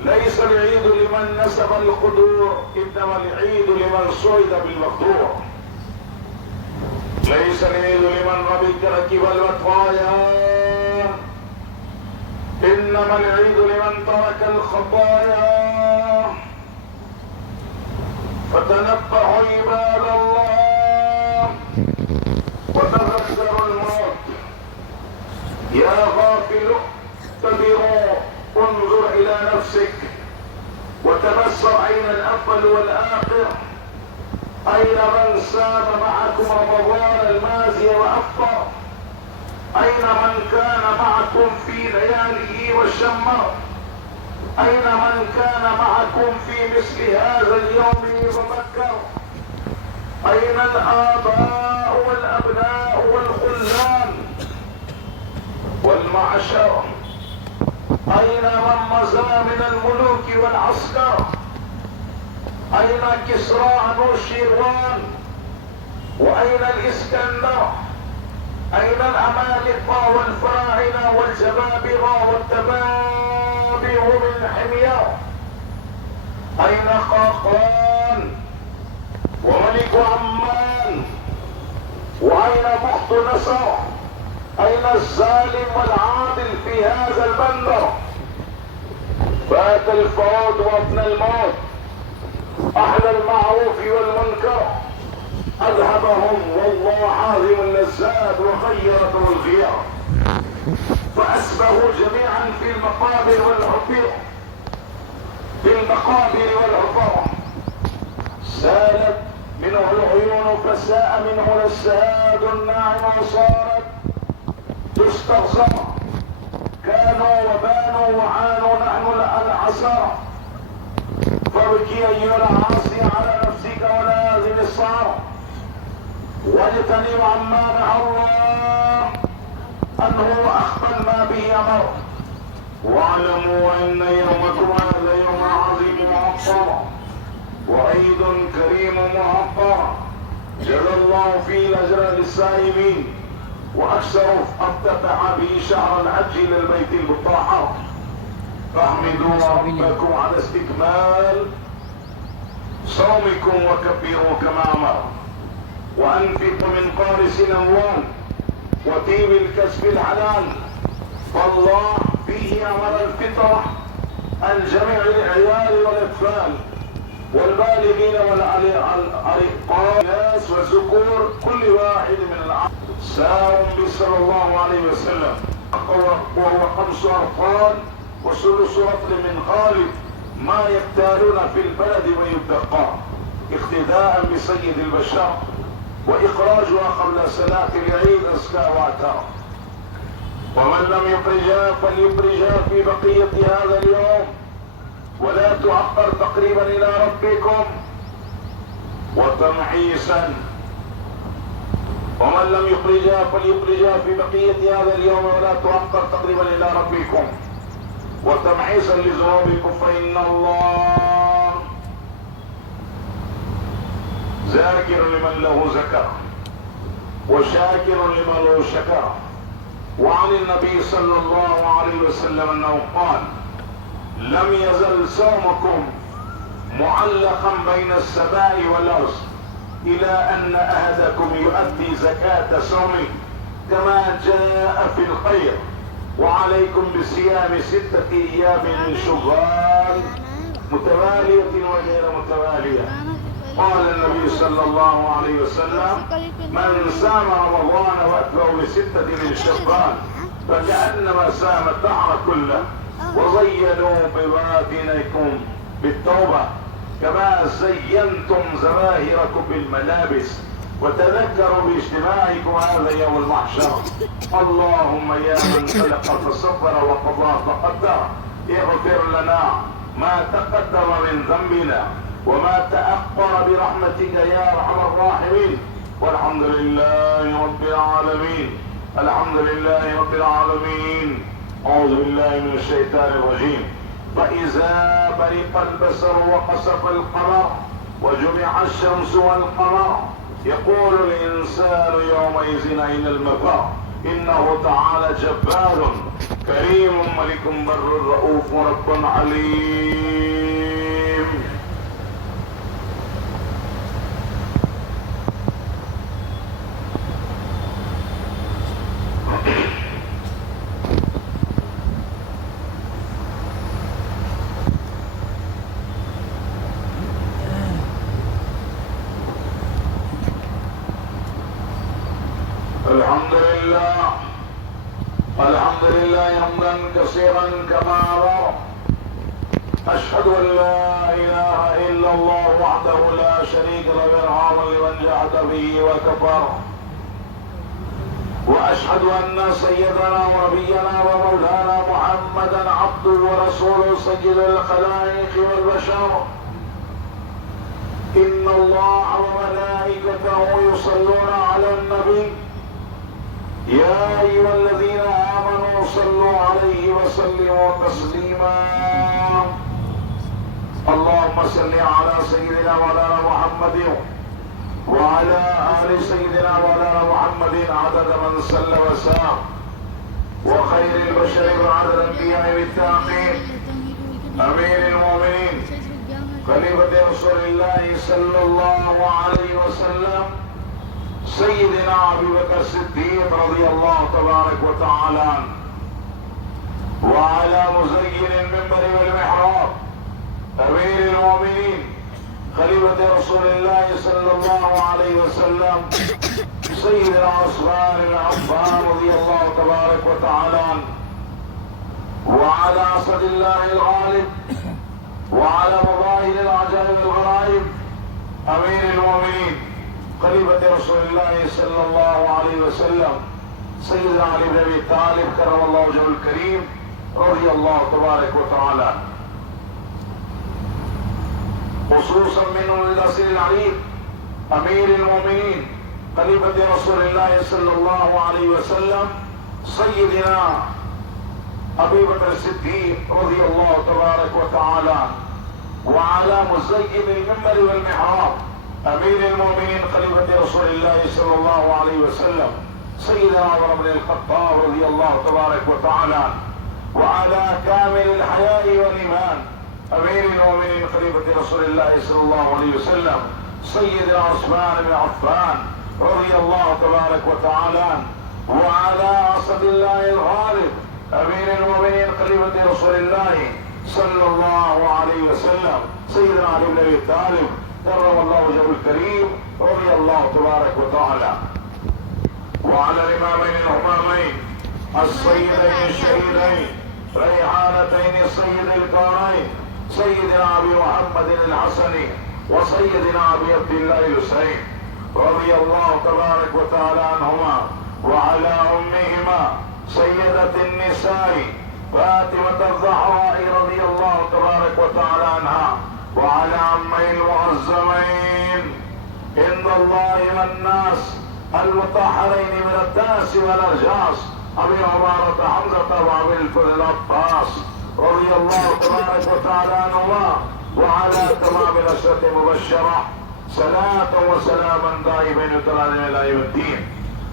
ليس العيد لمن نسب القدور، إنما العيد لمن صعد بالمقدور، ليس العيد لمن ركب المطايا، إنما العيد لمن ترك الخطايا. فتنبهوا عباد الله وتذكروا الموت. يا غافل اعتبروا، انظر إلى نفسك وتبصر أين الأول والآخر، أين من سام معكم رمضان الماضي وأفطر، أين من كان معكم في لياليه وشمر، أين من كان معكم في مثل هذا اليوم وبكر، أين الآباء والأبناء والخلان والمعشر، أين من مضى من الملوك والعسكر، أين كسرى نوشيروان، وأين الإسكندر، أين الأمالقة والفراعنة والجبابرة والتبابع من حمير، أين خاقان وملك عمان، وأين بخت نصر، أين الظالم والعادل في هذا البندر؟ فات الفوت وابن الموت، أحلى المعروف والمنكر، أذهبهم والله عاظم اللذات وخيرتهم الخيار، فأسبهوا جميعا في المقابر والعبير، في المقابر والعبر، سالت منه العيون فساء منه السهاد الناعم، وصارت تستغصر، كانوا وبانوا وعانوا نحن العصا، فابكي أيها العاصي على نفسك ولازم الصار، واجتنب عما نهى الله أنه أخبل ما به أمر، واعلموا أن يومكم هذا يوم عظيم معطر، وعيد كريم معطر، جزى الله فيه الأجر للسائمين، وأكثر افتتح به شهر الحج إلى البيت المطهر، فاحمدوا ربكم على استكمال صومكم وكبروا كما أمر، وأنفقوا من قارس الأموال وطيب الكسب الحلال، فالله فيه أمر الفطرة عن جميع العيال والأطفال والبالغين والأرقاء والذكور كل واحد من العالم ساء صلى الله عليه وسلم، وهو 5 أرطال وثلث رطل من خالد، ما يقتالون في البلد ويبتقى، اقتداء بسيد البشر، وإخراجها قبل صلاة العيد أزكى وأتى. ومن لم يخرجها فليخرجها في بقية هذا اليوم، ولا تؤخر تقريبا إلى ربكم وتمحيصا. ومن لم يخرجها فليخرجها في بقية هذا اليوم، ولا تؤخر تقريبا إلى ربكم وتمحيصا لذنوبكم، فإن الله ذاكر لمن له ذكر وشاكر لمن له شكر. وعن النبي صلى الله عليه وسلم أنه قال: لم يزل صومكم معلقا بين السماء والأرض إلى أن أحدكم يؤدي زكاة صومه كما جاء في الخير، وعليكم بصيام 6 أيام من شوال متوالية وغير متوالية. قال النبي صلى الله عليه وسلم: من صام رمضان واتبعه ب6 من شوال فكأنما صام الدهر كله. وزينوا بباطنكم بالتوبة كما زينتم ظواهركم بالملابس، وتذكروا باجتماعكم هذا يوم المحشر. اللهم يا من خلق فصبر وقضى فقدر، اغفر لنا ما تقدم من ذنبنا وما تأخر برحمتك يا أرحم الراحمين. والحمد لله رب العالمين، الحمد لله رب العالمين. أعوذ بالله من الشيطان الرجيم. فإذا برق البصر وخسف القمر وجمع الشمس والقمر يقول الإنسان يومئذ أين المفر. إنه تعالى جبار كريم ملك بر رؤوف رب عليم. الحمد لله حمدا كثيرا كما أمر. أشهد أن لا إله إلا الله وحده لا شريك له إرحاما لمن جحد به وكفر. وأشهد أن سيدنا ونبينا ومولانا محمدا عبده ورسوله سيد الخلائق والبشر. إن الله وملائكته يصلون على النبي يا أيها الذين آمنوا صلوا عليه وسلموا تسليما. اللهم صل على سيدنا مولانا محمد وعلى آل سيدنا مولانا محمد عدد من صلى وسلم وخير البشر بعد الأنبياء والتابعين أمير المؤمنين خليفة رسول الله صلى الله عليه وسلم سيدنا أبي بكر الصديق رضي الله تبارك وتعالى عنه وعلى مزين المنبر والمحراب أمير المؤمنين خليفة رسول الله صلى الله عليه وسلم سيدنا عثمان بن عفان رضي الله تبارك وتعالى عنه وعلى أسد الله الغالب وعلى مظاهر العجائب الغرائب أمير المؤمنين خليفة رسول الله صلى الله عليه وسلم سيدنا علي بن ابي طالب كرم الله وجهه الكريم رضي الله تبارك وتعالى. خصوصا منه للأصيل العليم أمير المؤمنين خليفة رسول الله صلى الله عليه وسلم سيدنا أبي بكر الصديق رضي الله تبارك وتعالى. وعلى مزين المنبر والمحراب أمير المؤمنين خليفة رسول الله صلى الله عليه وسلم سيدنا عمر بن الخطاب رضي الله تبارك وتعالى. وعلى كامل الحياء والإيمان أمير المؤمنين خليفة رسول الله صلى الله عليه وسلم سيدنا عثمان بن عفان رضي الله تبارك وتعالى. وعلى أسد الله الغالب أمير المؤمنين خليفة رسول الله صلى الله عليه وسلم سيدنا علي بن ابي طالب كرم الله وجهه الكريم رضي الله تبارك وتعالى. وعلى الإمامين الهمامين السيدين الشهيدين ريحانتين سيد الكونين سيدنا أبي محمد الحسني وسيدنا أبي عبد الله الحسين رضي الله تبارك وتعالى عنهما. وعلى أمهما سيدة النساء فاطمة الزهراء رضي الله تبارك وتعالى عنها. وعلى عمي المعظمين عند الله والناس المطهرين من الدنس والأرجاس أبي عمارة حمزة وأبي الفضل العباس رضي الله تبارك وتعالى عنهما. وعلى تمام العشرة المبشرة صلاة وسلاما دائمين يتلازم إلى يوم الدين.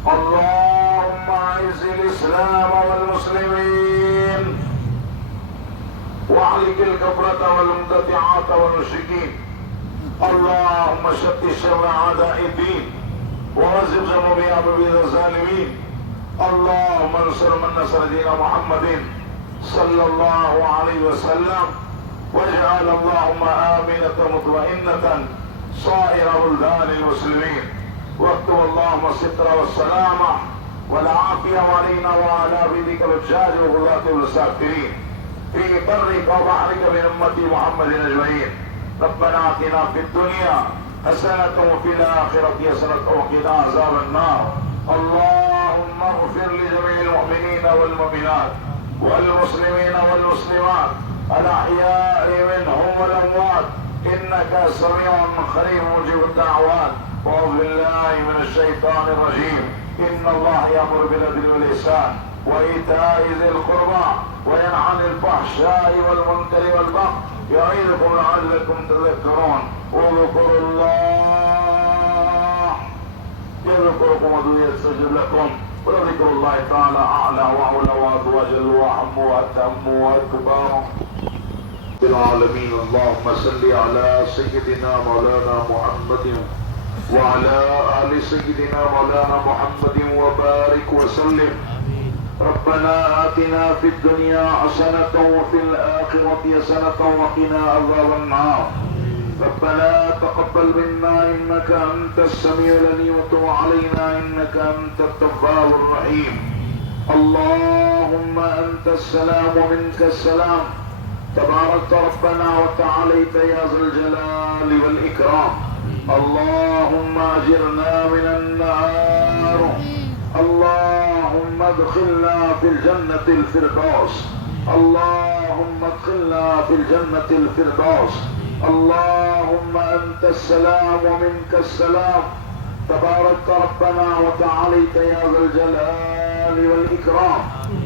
اللهم أعز الإسلام والمسلمين واهلك الكفرة والمبتدعات والمشركين. اللهم شتت شر أعداء الدين ومزق جميع مبيد الظالمين. اللهم انصر من نصر دين محمد صلى الله عليه وسلم واجعل اللهم آمنة مطمئنة صائر بلدان المسلمين. واكتب اللهم الستر والسلامة والعافية علينا وعلى بيدك الحجاج وغلاة المسافرين في برك وبحرك من أمة محمد أجمعين. ربنا آتنا في الدنيا حسنة وفي الآخرة حسنة وقنا عذاب النار. اللهم اغفر لجميع المؤمنين والمؤمنات والمسلمين والمسلمات الأحياء منهم والأموات إنك سميع قريب مجيب الدعوات. وأعوذ بالله من الشيطان الرجيم. إن الله يأمر بالعدل والإحسان وإيتاء ذي القربى وينهى عن الفحشاء والمنكر والبغي يعظكم لعلكم تذكرون اذكروا الله يذكركم ويستجب لكم ولذكر الله تعالى أعلى وأولى وأجل وأعم وأتم وأكبر بالعالمين. اللهم صل على سيدنا مولانا محمد وعلى آل سيدنا مولانا محمد وبارك وسلم. ربنا آتنا في الدنيا حسنة وفي الآخرة حسنة وقنا عذاب النار. ربنا تقبل منا إنك أنت السميع العليم وتب علينا إنك أنت التواب الرحيم. اللهم أنت السلام ومنك السلام تبارك ربنا وتعاليت يا ذا الجلال والإكرام. اللهم أجرنا من النار. اللهم ادخلنا في الجنة الفردوس. اللهم ادخلنا في الجنة الفردوس. اللهم أنت السلام ومنك السلام تبارك ربنا وتعاليت يا ذا الجلال والإكرام.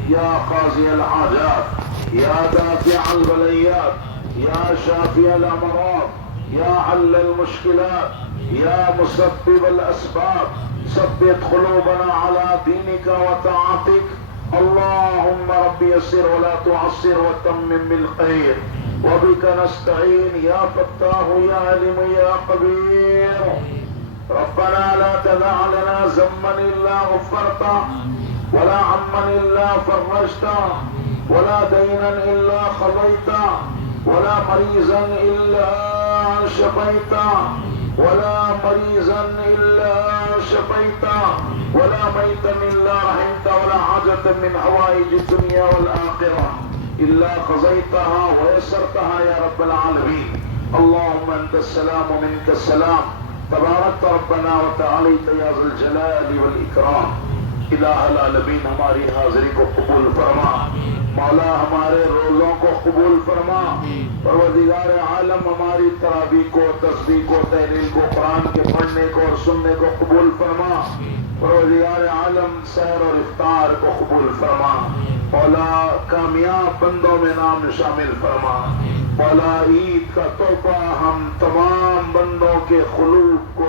يا قاضي الحاجات يا دافع البليات يا شافي الأمراض يا حل المشكلات يا مسبب الأسباب ثبت قلوبنا على دينك وطاعتك. اللهم رب يسر ولا تعسر وتمم بالخير وبك نستعين يا فتاح يا عليم يا خبير. ربنا لا تدع لنا ذنبا إلا غفرته ولا عما إلا فرجته ولا دينا إلا قضيته ولا مريضا إلا شفيته ولا مريضا إلا شفيته ولا ميتا إلا رحمته ولا حاجة من حوائج الدنيا والآخرة إلا قضيتها ويسرتها يا رب العالمين. اللهم أنت السلام ومنك السلام تبارك ربنا وتعاليت يا ذا الجلال والإكرام. الہ العالمین ہماری حاضری کو قبول فرما. مولا ہمارے روزوں کو قبول فرما. پروردگار عالم ہماری تراویح کو تسبیح کو تحلیل کو قرآن کے پڑھنے کو اور سننے کو قبول فرما. پروردگار عالم سحر اور افطار کو قبول فرما. مولا کامیاب بندوں میں نام شامل فرما. مولا عید کا تحفہ ہم تمام بندوں کے قلوب کو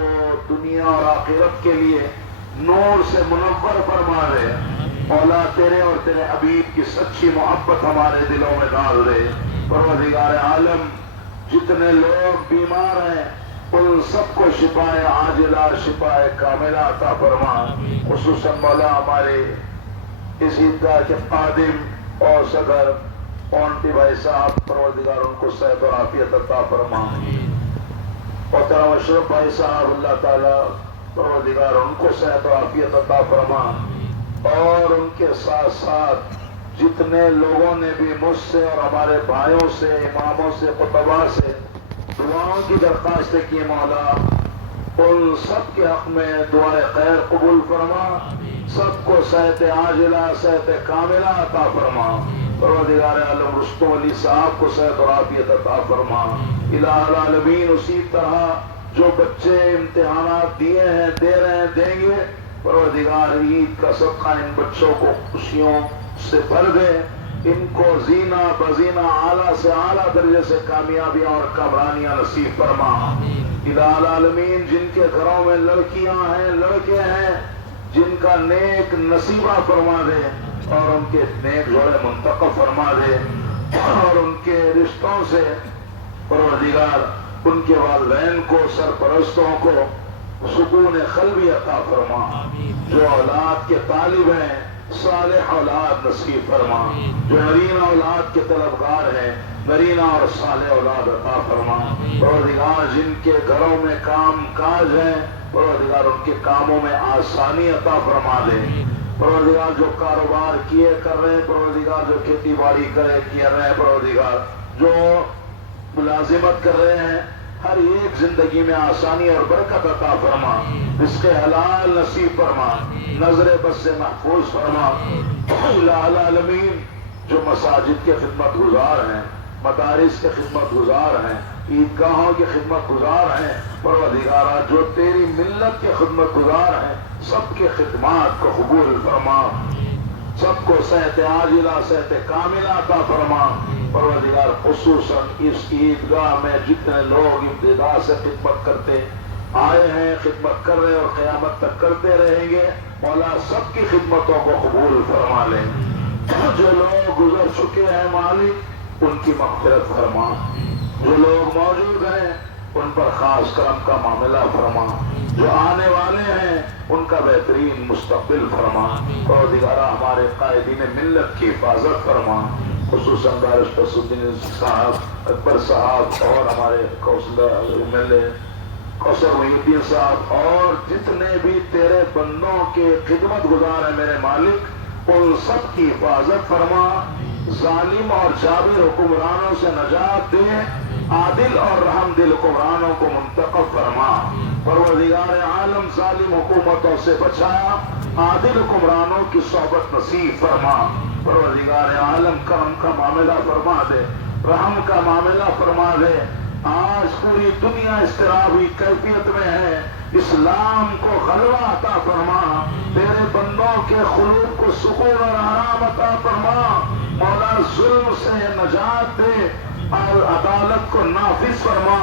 دنیا اور آخرت کے لیے نور سے منور فرما دے. مولا تیرے اور تیرے حبیب کی سچی محبت ہمارے دلوں میں ڈال دے. پروردگار عالم جتنے لوگ بیمار ہیں ان سب کو شفائے عاجلہ شفائے کاملہ عطا فرما. خصوصاً مولا ہمارے اس عیدگاہ کے قادم اور صدر اونٹی بھائی صاحب پروردگار ان کو صحت و عافیت عطا فرما. محترم اشرف بھائی صاحب اللہ تعالیٰ پروردگار ان کو صحت و عافیت عطا فرما. اور ان کے ساتھ ساتھ جتنے لوگوں نے بھی مجھ سے اور ہمارے بھائیوں سے اماموں سے خطباء سے دعاؤں کی درخواستیں کی مولا ان سب کے حق میں دعائے خیر قبول فرما. سب کو صحت عاجلہ صحت کاملہ عطا فرما. پروردگار عالم رستم علی صاحب کو صحت و عافیت عطا فرما. الہ العالمین اسی طرح جو بچے امتحانات دیے ہیں دے رہے ہیں دیں گے پروردگار عید کا صدقہ ان بچوں کو خوشیوں سے بھر دے. ان کو زینہ بزینہ اعلیٰ سے اعلیٰ درجے سے کامیابیاں اور کامرانیاں نصیب فرما. الہ العالمین جن کے گھروں میں لڑکیاں ہیں لڑکے ہیں جن کا نیک نصیبہ فرما دے اور ان کے نیک جوڑے منتخب فرما دے اور ان کے رشتوں سے پروردگار ان کے والدین کو سرپرستوں کو سکون قلبی عطا فرما. جو اولاد کے طالب ہیں صالح اولاد نصیب فرما. جو نرینہ اولاد کے طلبگار ہیں نرینہ اور صالح اولاد عطا فرما. پروردگار جن کے گھروں میں کام کاج ہیں پروردگار ان کے کاموں میں آسانی عطا فرما دے. پروردگار جو کاروبار کیے کر رہے ہیں پروردگار جو کھیتی باڑی کر رہے ہیں پروردگار جو ملازمت کر رہے ہیں ہر ایک زندگی میں آسانی اور برکت عطا فرما. رزق حلال نصیب فرما. نظر بد سے محفوظ فرما. الہ العالمین جو مساجد کے خدمت گزار ہیں مدارس کے خدمت گزار ہیں عیدگاہوں کے خدمت گزار ہیں پروردگارہ جو تیری ملت کے خدمت گزار ہیں سب کے خدمات کو قبول فرما. سب کو صحت عاجلہ صحت کاملہ عطا فرما۔ پروردگار خصوصاً اس عیدگاہ میں جتنے لوگ ابتدا سے خدمت کرتے آئے ہیں، خدمت کر رہے اور قیامت تک کرتے رہیں گے، مولا سب کی خدمتوں کو قبول فرما لیں۔ جو لوگ گزر چکے ہیں مالک ان کی مغفرت فرما، جو لوگ موجود ہیں ان پر خاص کرم کا معاملہ فرما، جو آنے والے ہیں ان کا بہترین مستقبل فرما۔ پروردگارہ ہمارے قائدین ملت کی حفاظت فرما، خصوصاً بارش الدین صاحب، اکبر صاحب اور ہمارے کوثر محی الدین صاحب اور جتنے بھی تیرے بندوں کے خدمت گزار ہیں میرے مالک، ان سب کی حفاظت فرما، ظالم اور جابر حکمرانوں سے نجات دے، عادل اور رحم دل حکمرانوں کو منتخب فرما۔ پروردگار عالم ظالم حکومتوں سے بچا، عادل حکمرانوں کی صحبت نصیب فرما۔ پروردگار عالم کرم کا معاملہ فرما دے، رحم کا معاملہ فرما دے۔ آج پوری دنیا اضطرابی کیفیت میں ہے، اسلام کو غلبہ عطا فرما، تیرے بندوں کے قلوب کو سکون اور آرام عطا فرما۔ مولا ظلم سے نجات دے اور عدالت کو نافذ فرما۔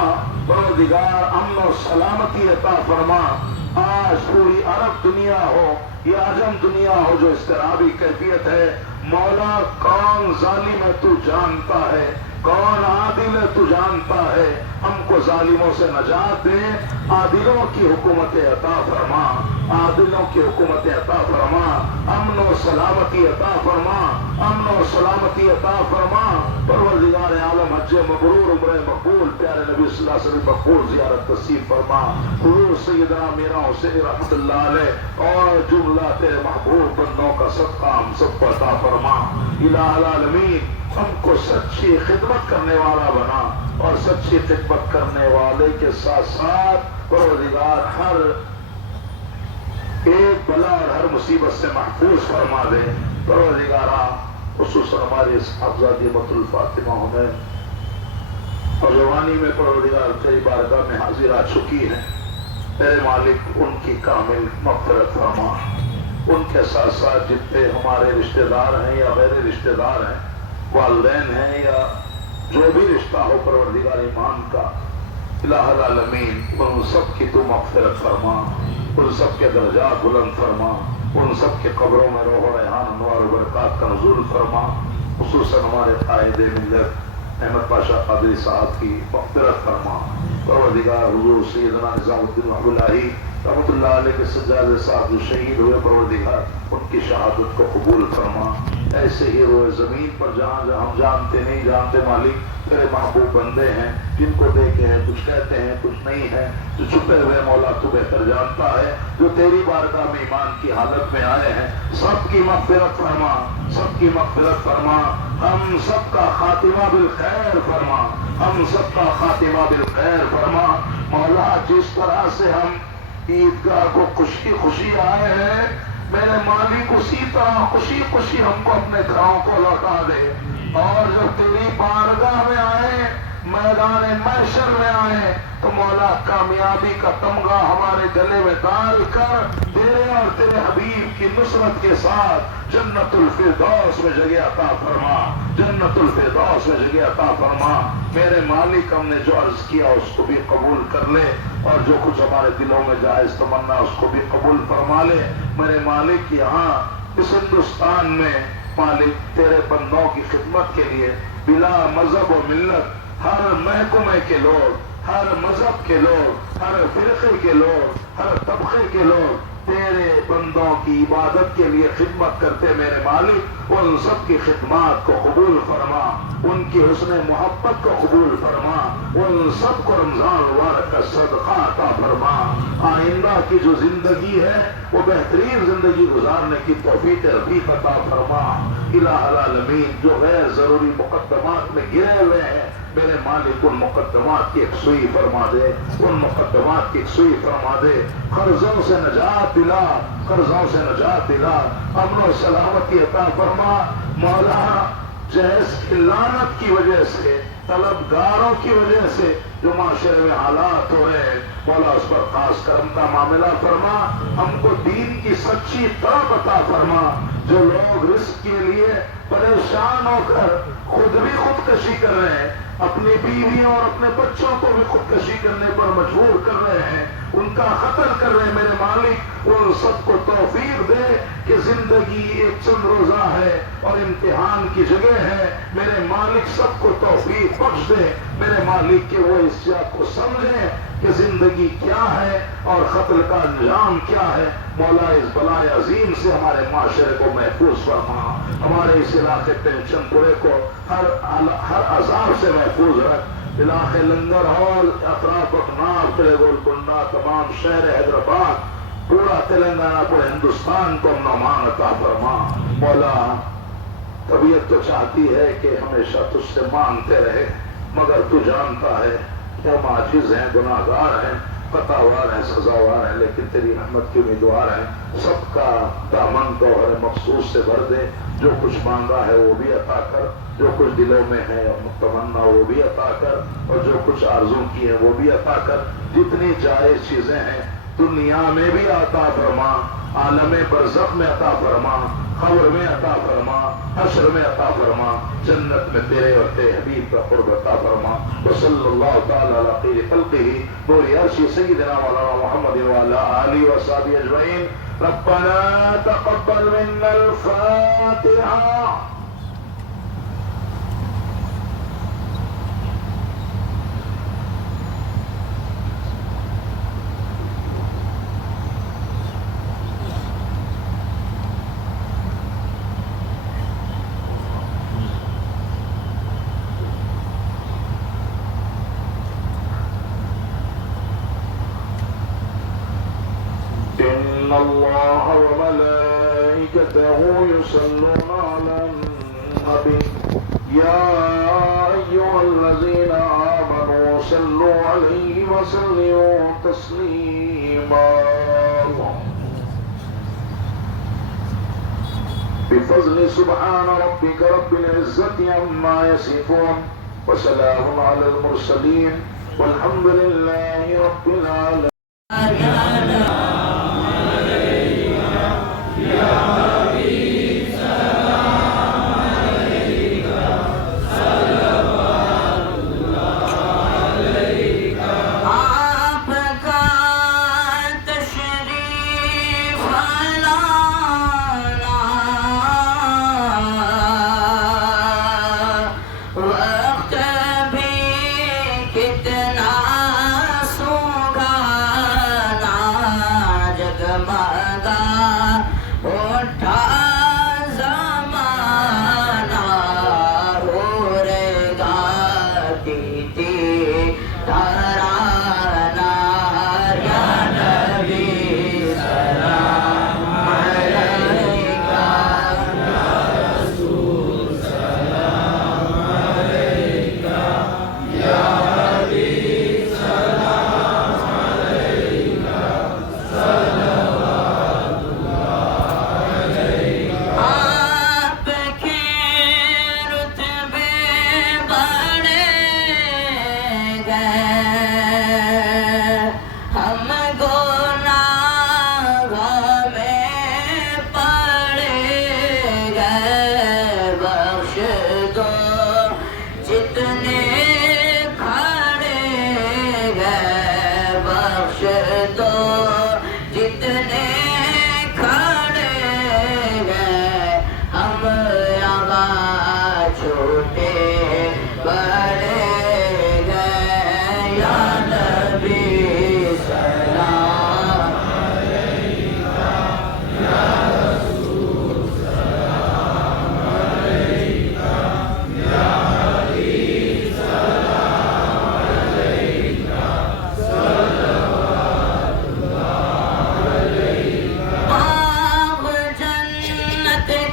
پروردگار امن و سلامتی عطا فرما۔ آج پوری عرب دنیا ہو یا عجم دنیا ہو جو اضطرابی کیفیت ہے، مولا کون ظالم ہے تو جانتا ہے، کون عادل ہے تو جانتا ہے، ہم کو ظالموں سے نجات دے، عادلوں کی حکومت عطا فرما، عادلوں کی حکومت عطا فرما، امن و سلامتی عطا فرما، امن و سلامتی عطا فرما۔ پروردگار عالم حج مبرور عمرہ مقبول، پیارے نبی صلی اللہ علیہ وسلم مقبول زیارت نصیب فرما۔ حضور سیدنا میرا حسین رحمت اللہ علیہ اور جملہ تیرے محبوب بندوں کا صدقہ ہم سب کو عطا فرما۔ الہ العالمین ہم کو سچی خدمت کرنے والا بنا اور سچی خدمت کرنے والے کے ساتھ ساتھ پروردگار ہر ایک بلا اور ہر مصیبت سے محفوظ فرما دے۔ پروردگارہ خصوصاً ہماری اس حفظہ مت الفاطمہ ہونے اور جوانی میں پروردگار تیری بارگاہ میں حاضر آ چکی ہے، اے مالک ان کی کامل مغفرت فرما۔ ان کے ساتھ ساتھ جتنے ہمارے رشتہ دار ہیں یا غیر رشتہ دار ہیں، والدین ہیں یا جو بھی رشتہ ہو، پروردگار ایمان کا الہ العالمین ان سب کی تو مغفرت فرما، ان سب کے درجات بلند فرما، ان سب کے قبروں میں روح و ریحان انوار و برکات کا نزول فرما۔ خصوصاً ہمارے قائد ملت احمد پاشا قادری صاحب کی مغفرت فرما۔ پروردگار حضور سیدنا نظام الدین الہی رحمت اللہ علیہ کے سجادہ صاحب جو شہید ہوئے، پروردگار ان کی شہادت کو قبول فرما۔ ایسے ہی روئے زمین پر جہاں ہم جانتے نہیں جانتے مالک تیرے محبوب بندے ہیں، جن کو دیکھے ہیں کچھ کہتے ہیں کچھ نہیں ہے، جو چھپے ہوئے مولا تو بہتر جانتا ہے، جو تیری بارگاہ میں ایمان کی حالت میں آئے ہیں، سب کی مغفرت فرما، سب کی مغفرت فرما۔ ہم سب کا خاتمہ بالخیر فرما، ہم سب کا خاتمہ بالخیر فرما۔ مولا جس طرح سے ہم عیدگاہ کو خوشی خوشی آئے ہیں، میرے مالک اسی طرح خوشی خوشی ہم کو اپنے گھروں کو لوٹا دے، اور جو تیری بارگاہ میں آئے، میدان محشر میں آئے تو مولا کامیابی کا تمغہ ہمارے گلے میں ڈال کر تیرے اور تیرے حبیب کی نصرت کے ساتھ جنت الفردوس میں جگہ عطا فرما، جنت الفردوس میں جگہ عطا فرما۔ میرے مالک ہم نے جو عرض کیا اس کو بھی قبول کر لے، اور جو کچھ ہمارے دلوں میں جائز تمنا اس کو بھی قبول فرما لے۔ میرے مالک یہاں اس ہندوستان میں مالک تیرے بندوں کی خدمت کے لیے بلا مذہب و ملت ہر محکمے کے لوگ، ہر مذہب کے لوگ، ہر فرقے کے لوگ، ہر طبقے کے لوگ تیرے بندوں کی عبادت کے لیے خدمت کرتے میرے مالک، ان سب کی خدمات کو قبول فرما، ان کی حسن محبت کو قبول فرما، ان سب کو رمضان مبارک کا صدقہ عطا فرما۔ آئندہ کی جو زندگی ہے وہ بہترین زندگی گزارنے کی توفیق رفیق عطا فرما۔ الہ العالمین جو غیر ضروری مقدمات میں گرے ہوئے ہیں، میرے مالک ان مقدمات کی یکسوئی فرما دے، ان مقدمات کی یکسوئی فرما دے۔ قرضوں سے نجات دلا، قرضوں سے نجات دلا، امن و سلامتی عطا فرما۔ مولا جہیز کی لعنت کی وجہ سے، طلبگاروں کی وجہ سے جو معاشرے میں حالات ہو رہے ہیں، مولا اس پر خاص کرم کا معاملہ فرما۔ ہم کو دین کی سچی طرف عطا فرما، جو لوگ رزق کے لیے پریشان ہو کر خود بھی خودکشی کر رہے ہیں، اپنی بیویوں اور اپنے بچوں کو بھی خودکشی کرنے پر مجبور کر رہے ہیں، ان کا قتل کر رہے ہیں، میرے مالک ان سب کو توفیق دے کہ زندگی ایک چند روزہ ہے اور امتحان کی جگہ ہے، میرے مالک سب کو توفیق بخش دے، میرے مالک کہ وہ اس بات کو سمجھیں کہ زندگی کیا ہے اور قتل کا انجام کیا ہے۔ مولا اس بلائے عظیم سے ہمارے معاشرے کو محفوظ فرما، ہمارے اس علاقے پنشن پورے کو ہر عذاب سے محفوظ رکھ، علاقے لنگر ہال، اطراف اکناف، گولکنڈہ، تمام شہر حیدرآباد، پورا تلنگانہ، پورے ہندوستان کو امن و امان عطا فرما۔ مولا طبیعت تو چاہتی ہے کہ ہمیشہ تجھ سے مانگتے رہے، مگر تو جانتا ہے کہ ہم عاجز ہیں، گناہ گار ہیں، خطاوار ہیں، سزاوار ہیں، لیکن تیری رحمت کی امیدوار ہیں۔ سب کا دامن گوہر مخصوص سے بھر دے، جو کچھ مانگا ہے وہ بھی عطا کر، جو کچھ دلوں میں ہے تمنا وہ بھی عطا کر، اور جو کچھ آرزو کی ہے وہ بھی عطا کر۔ جتنی جائز چیزیں ہیں دنیا میں بھی عطا فرما، عالم برزخ میں عطا فرما، قبر میں عطا فرما، حشر میں عطا فرما، جنت میں تیرے اور تیرے حبیب کا قرب عطا فرما۔ وصلی اللہ تعالی علی خیر خلقہ نور عرش سیدنا مولانا محمد وعلی آلہ وصحبہ اجمعین۔ ربنا تقبل منا الفاتحہ۔ إن الله وملائكته يصلون على النبي يا أيها الذين آمنوا صلوا عليه وسلموا تسليما بفضل سبحان ربك رب العزة عما يصفون وسلام على المرسلين والحمد لله رب العالمين۔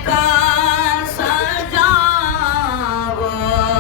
کا سجا وہ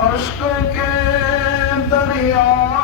عشق کے دریا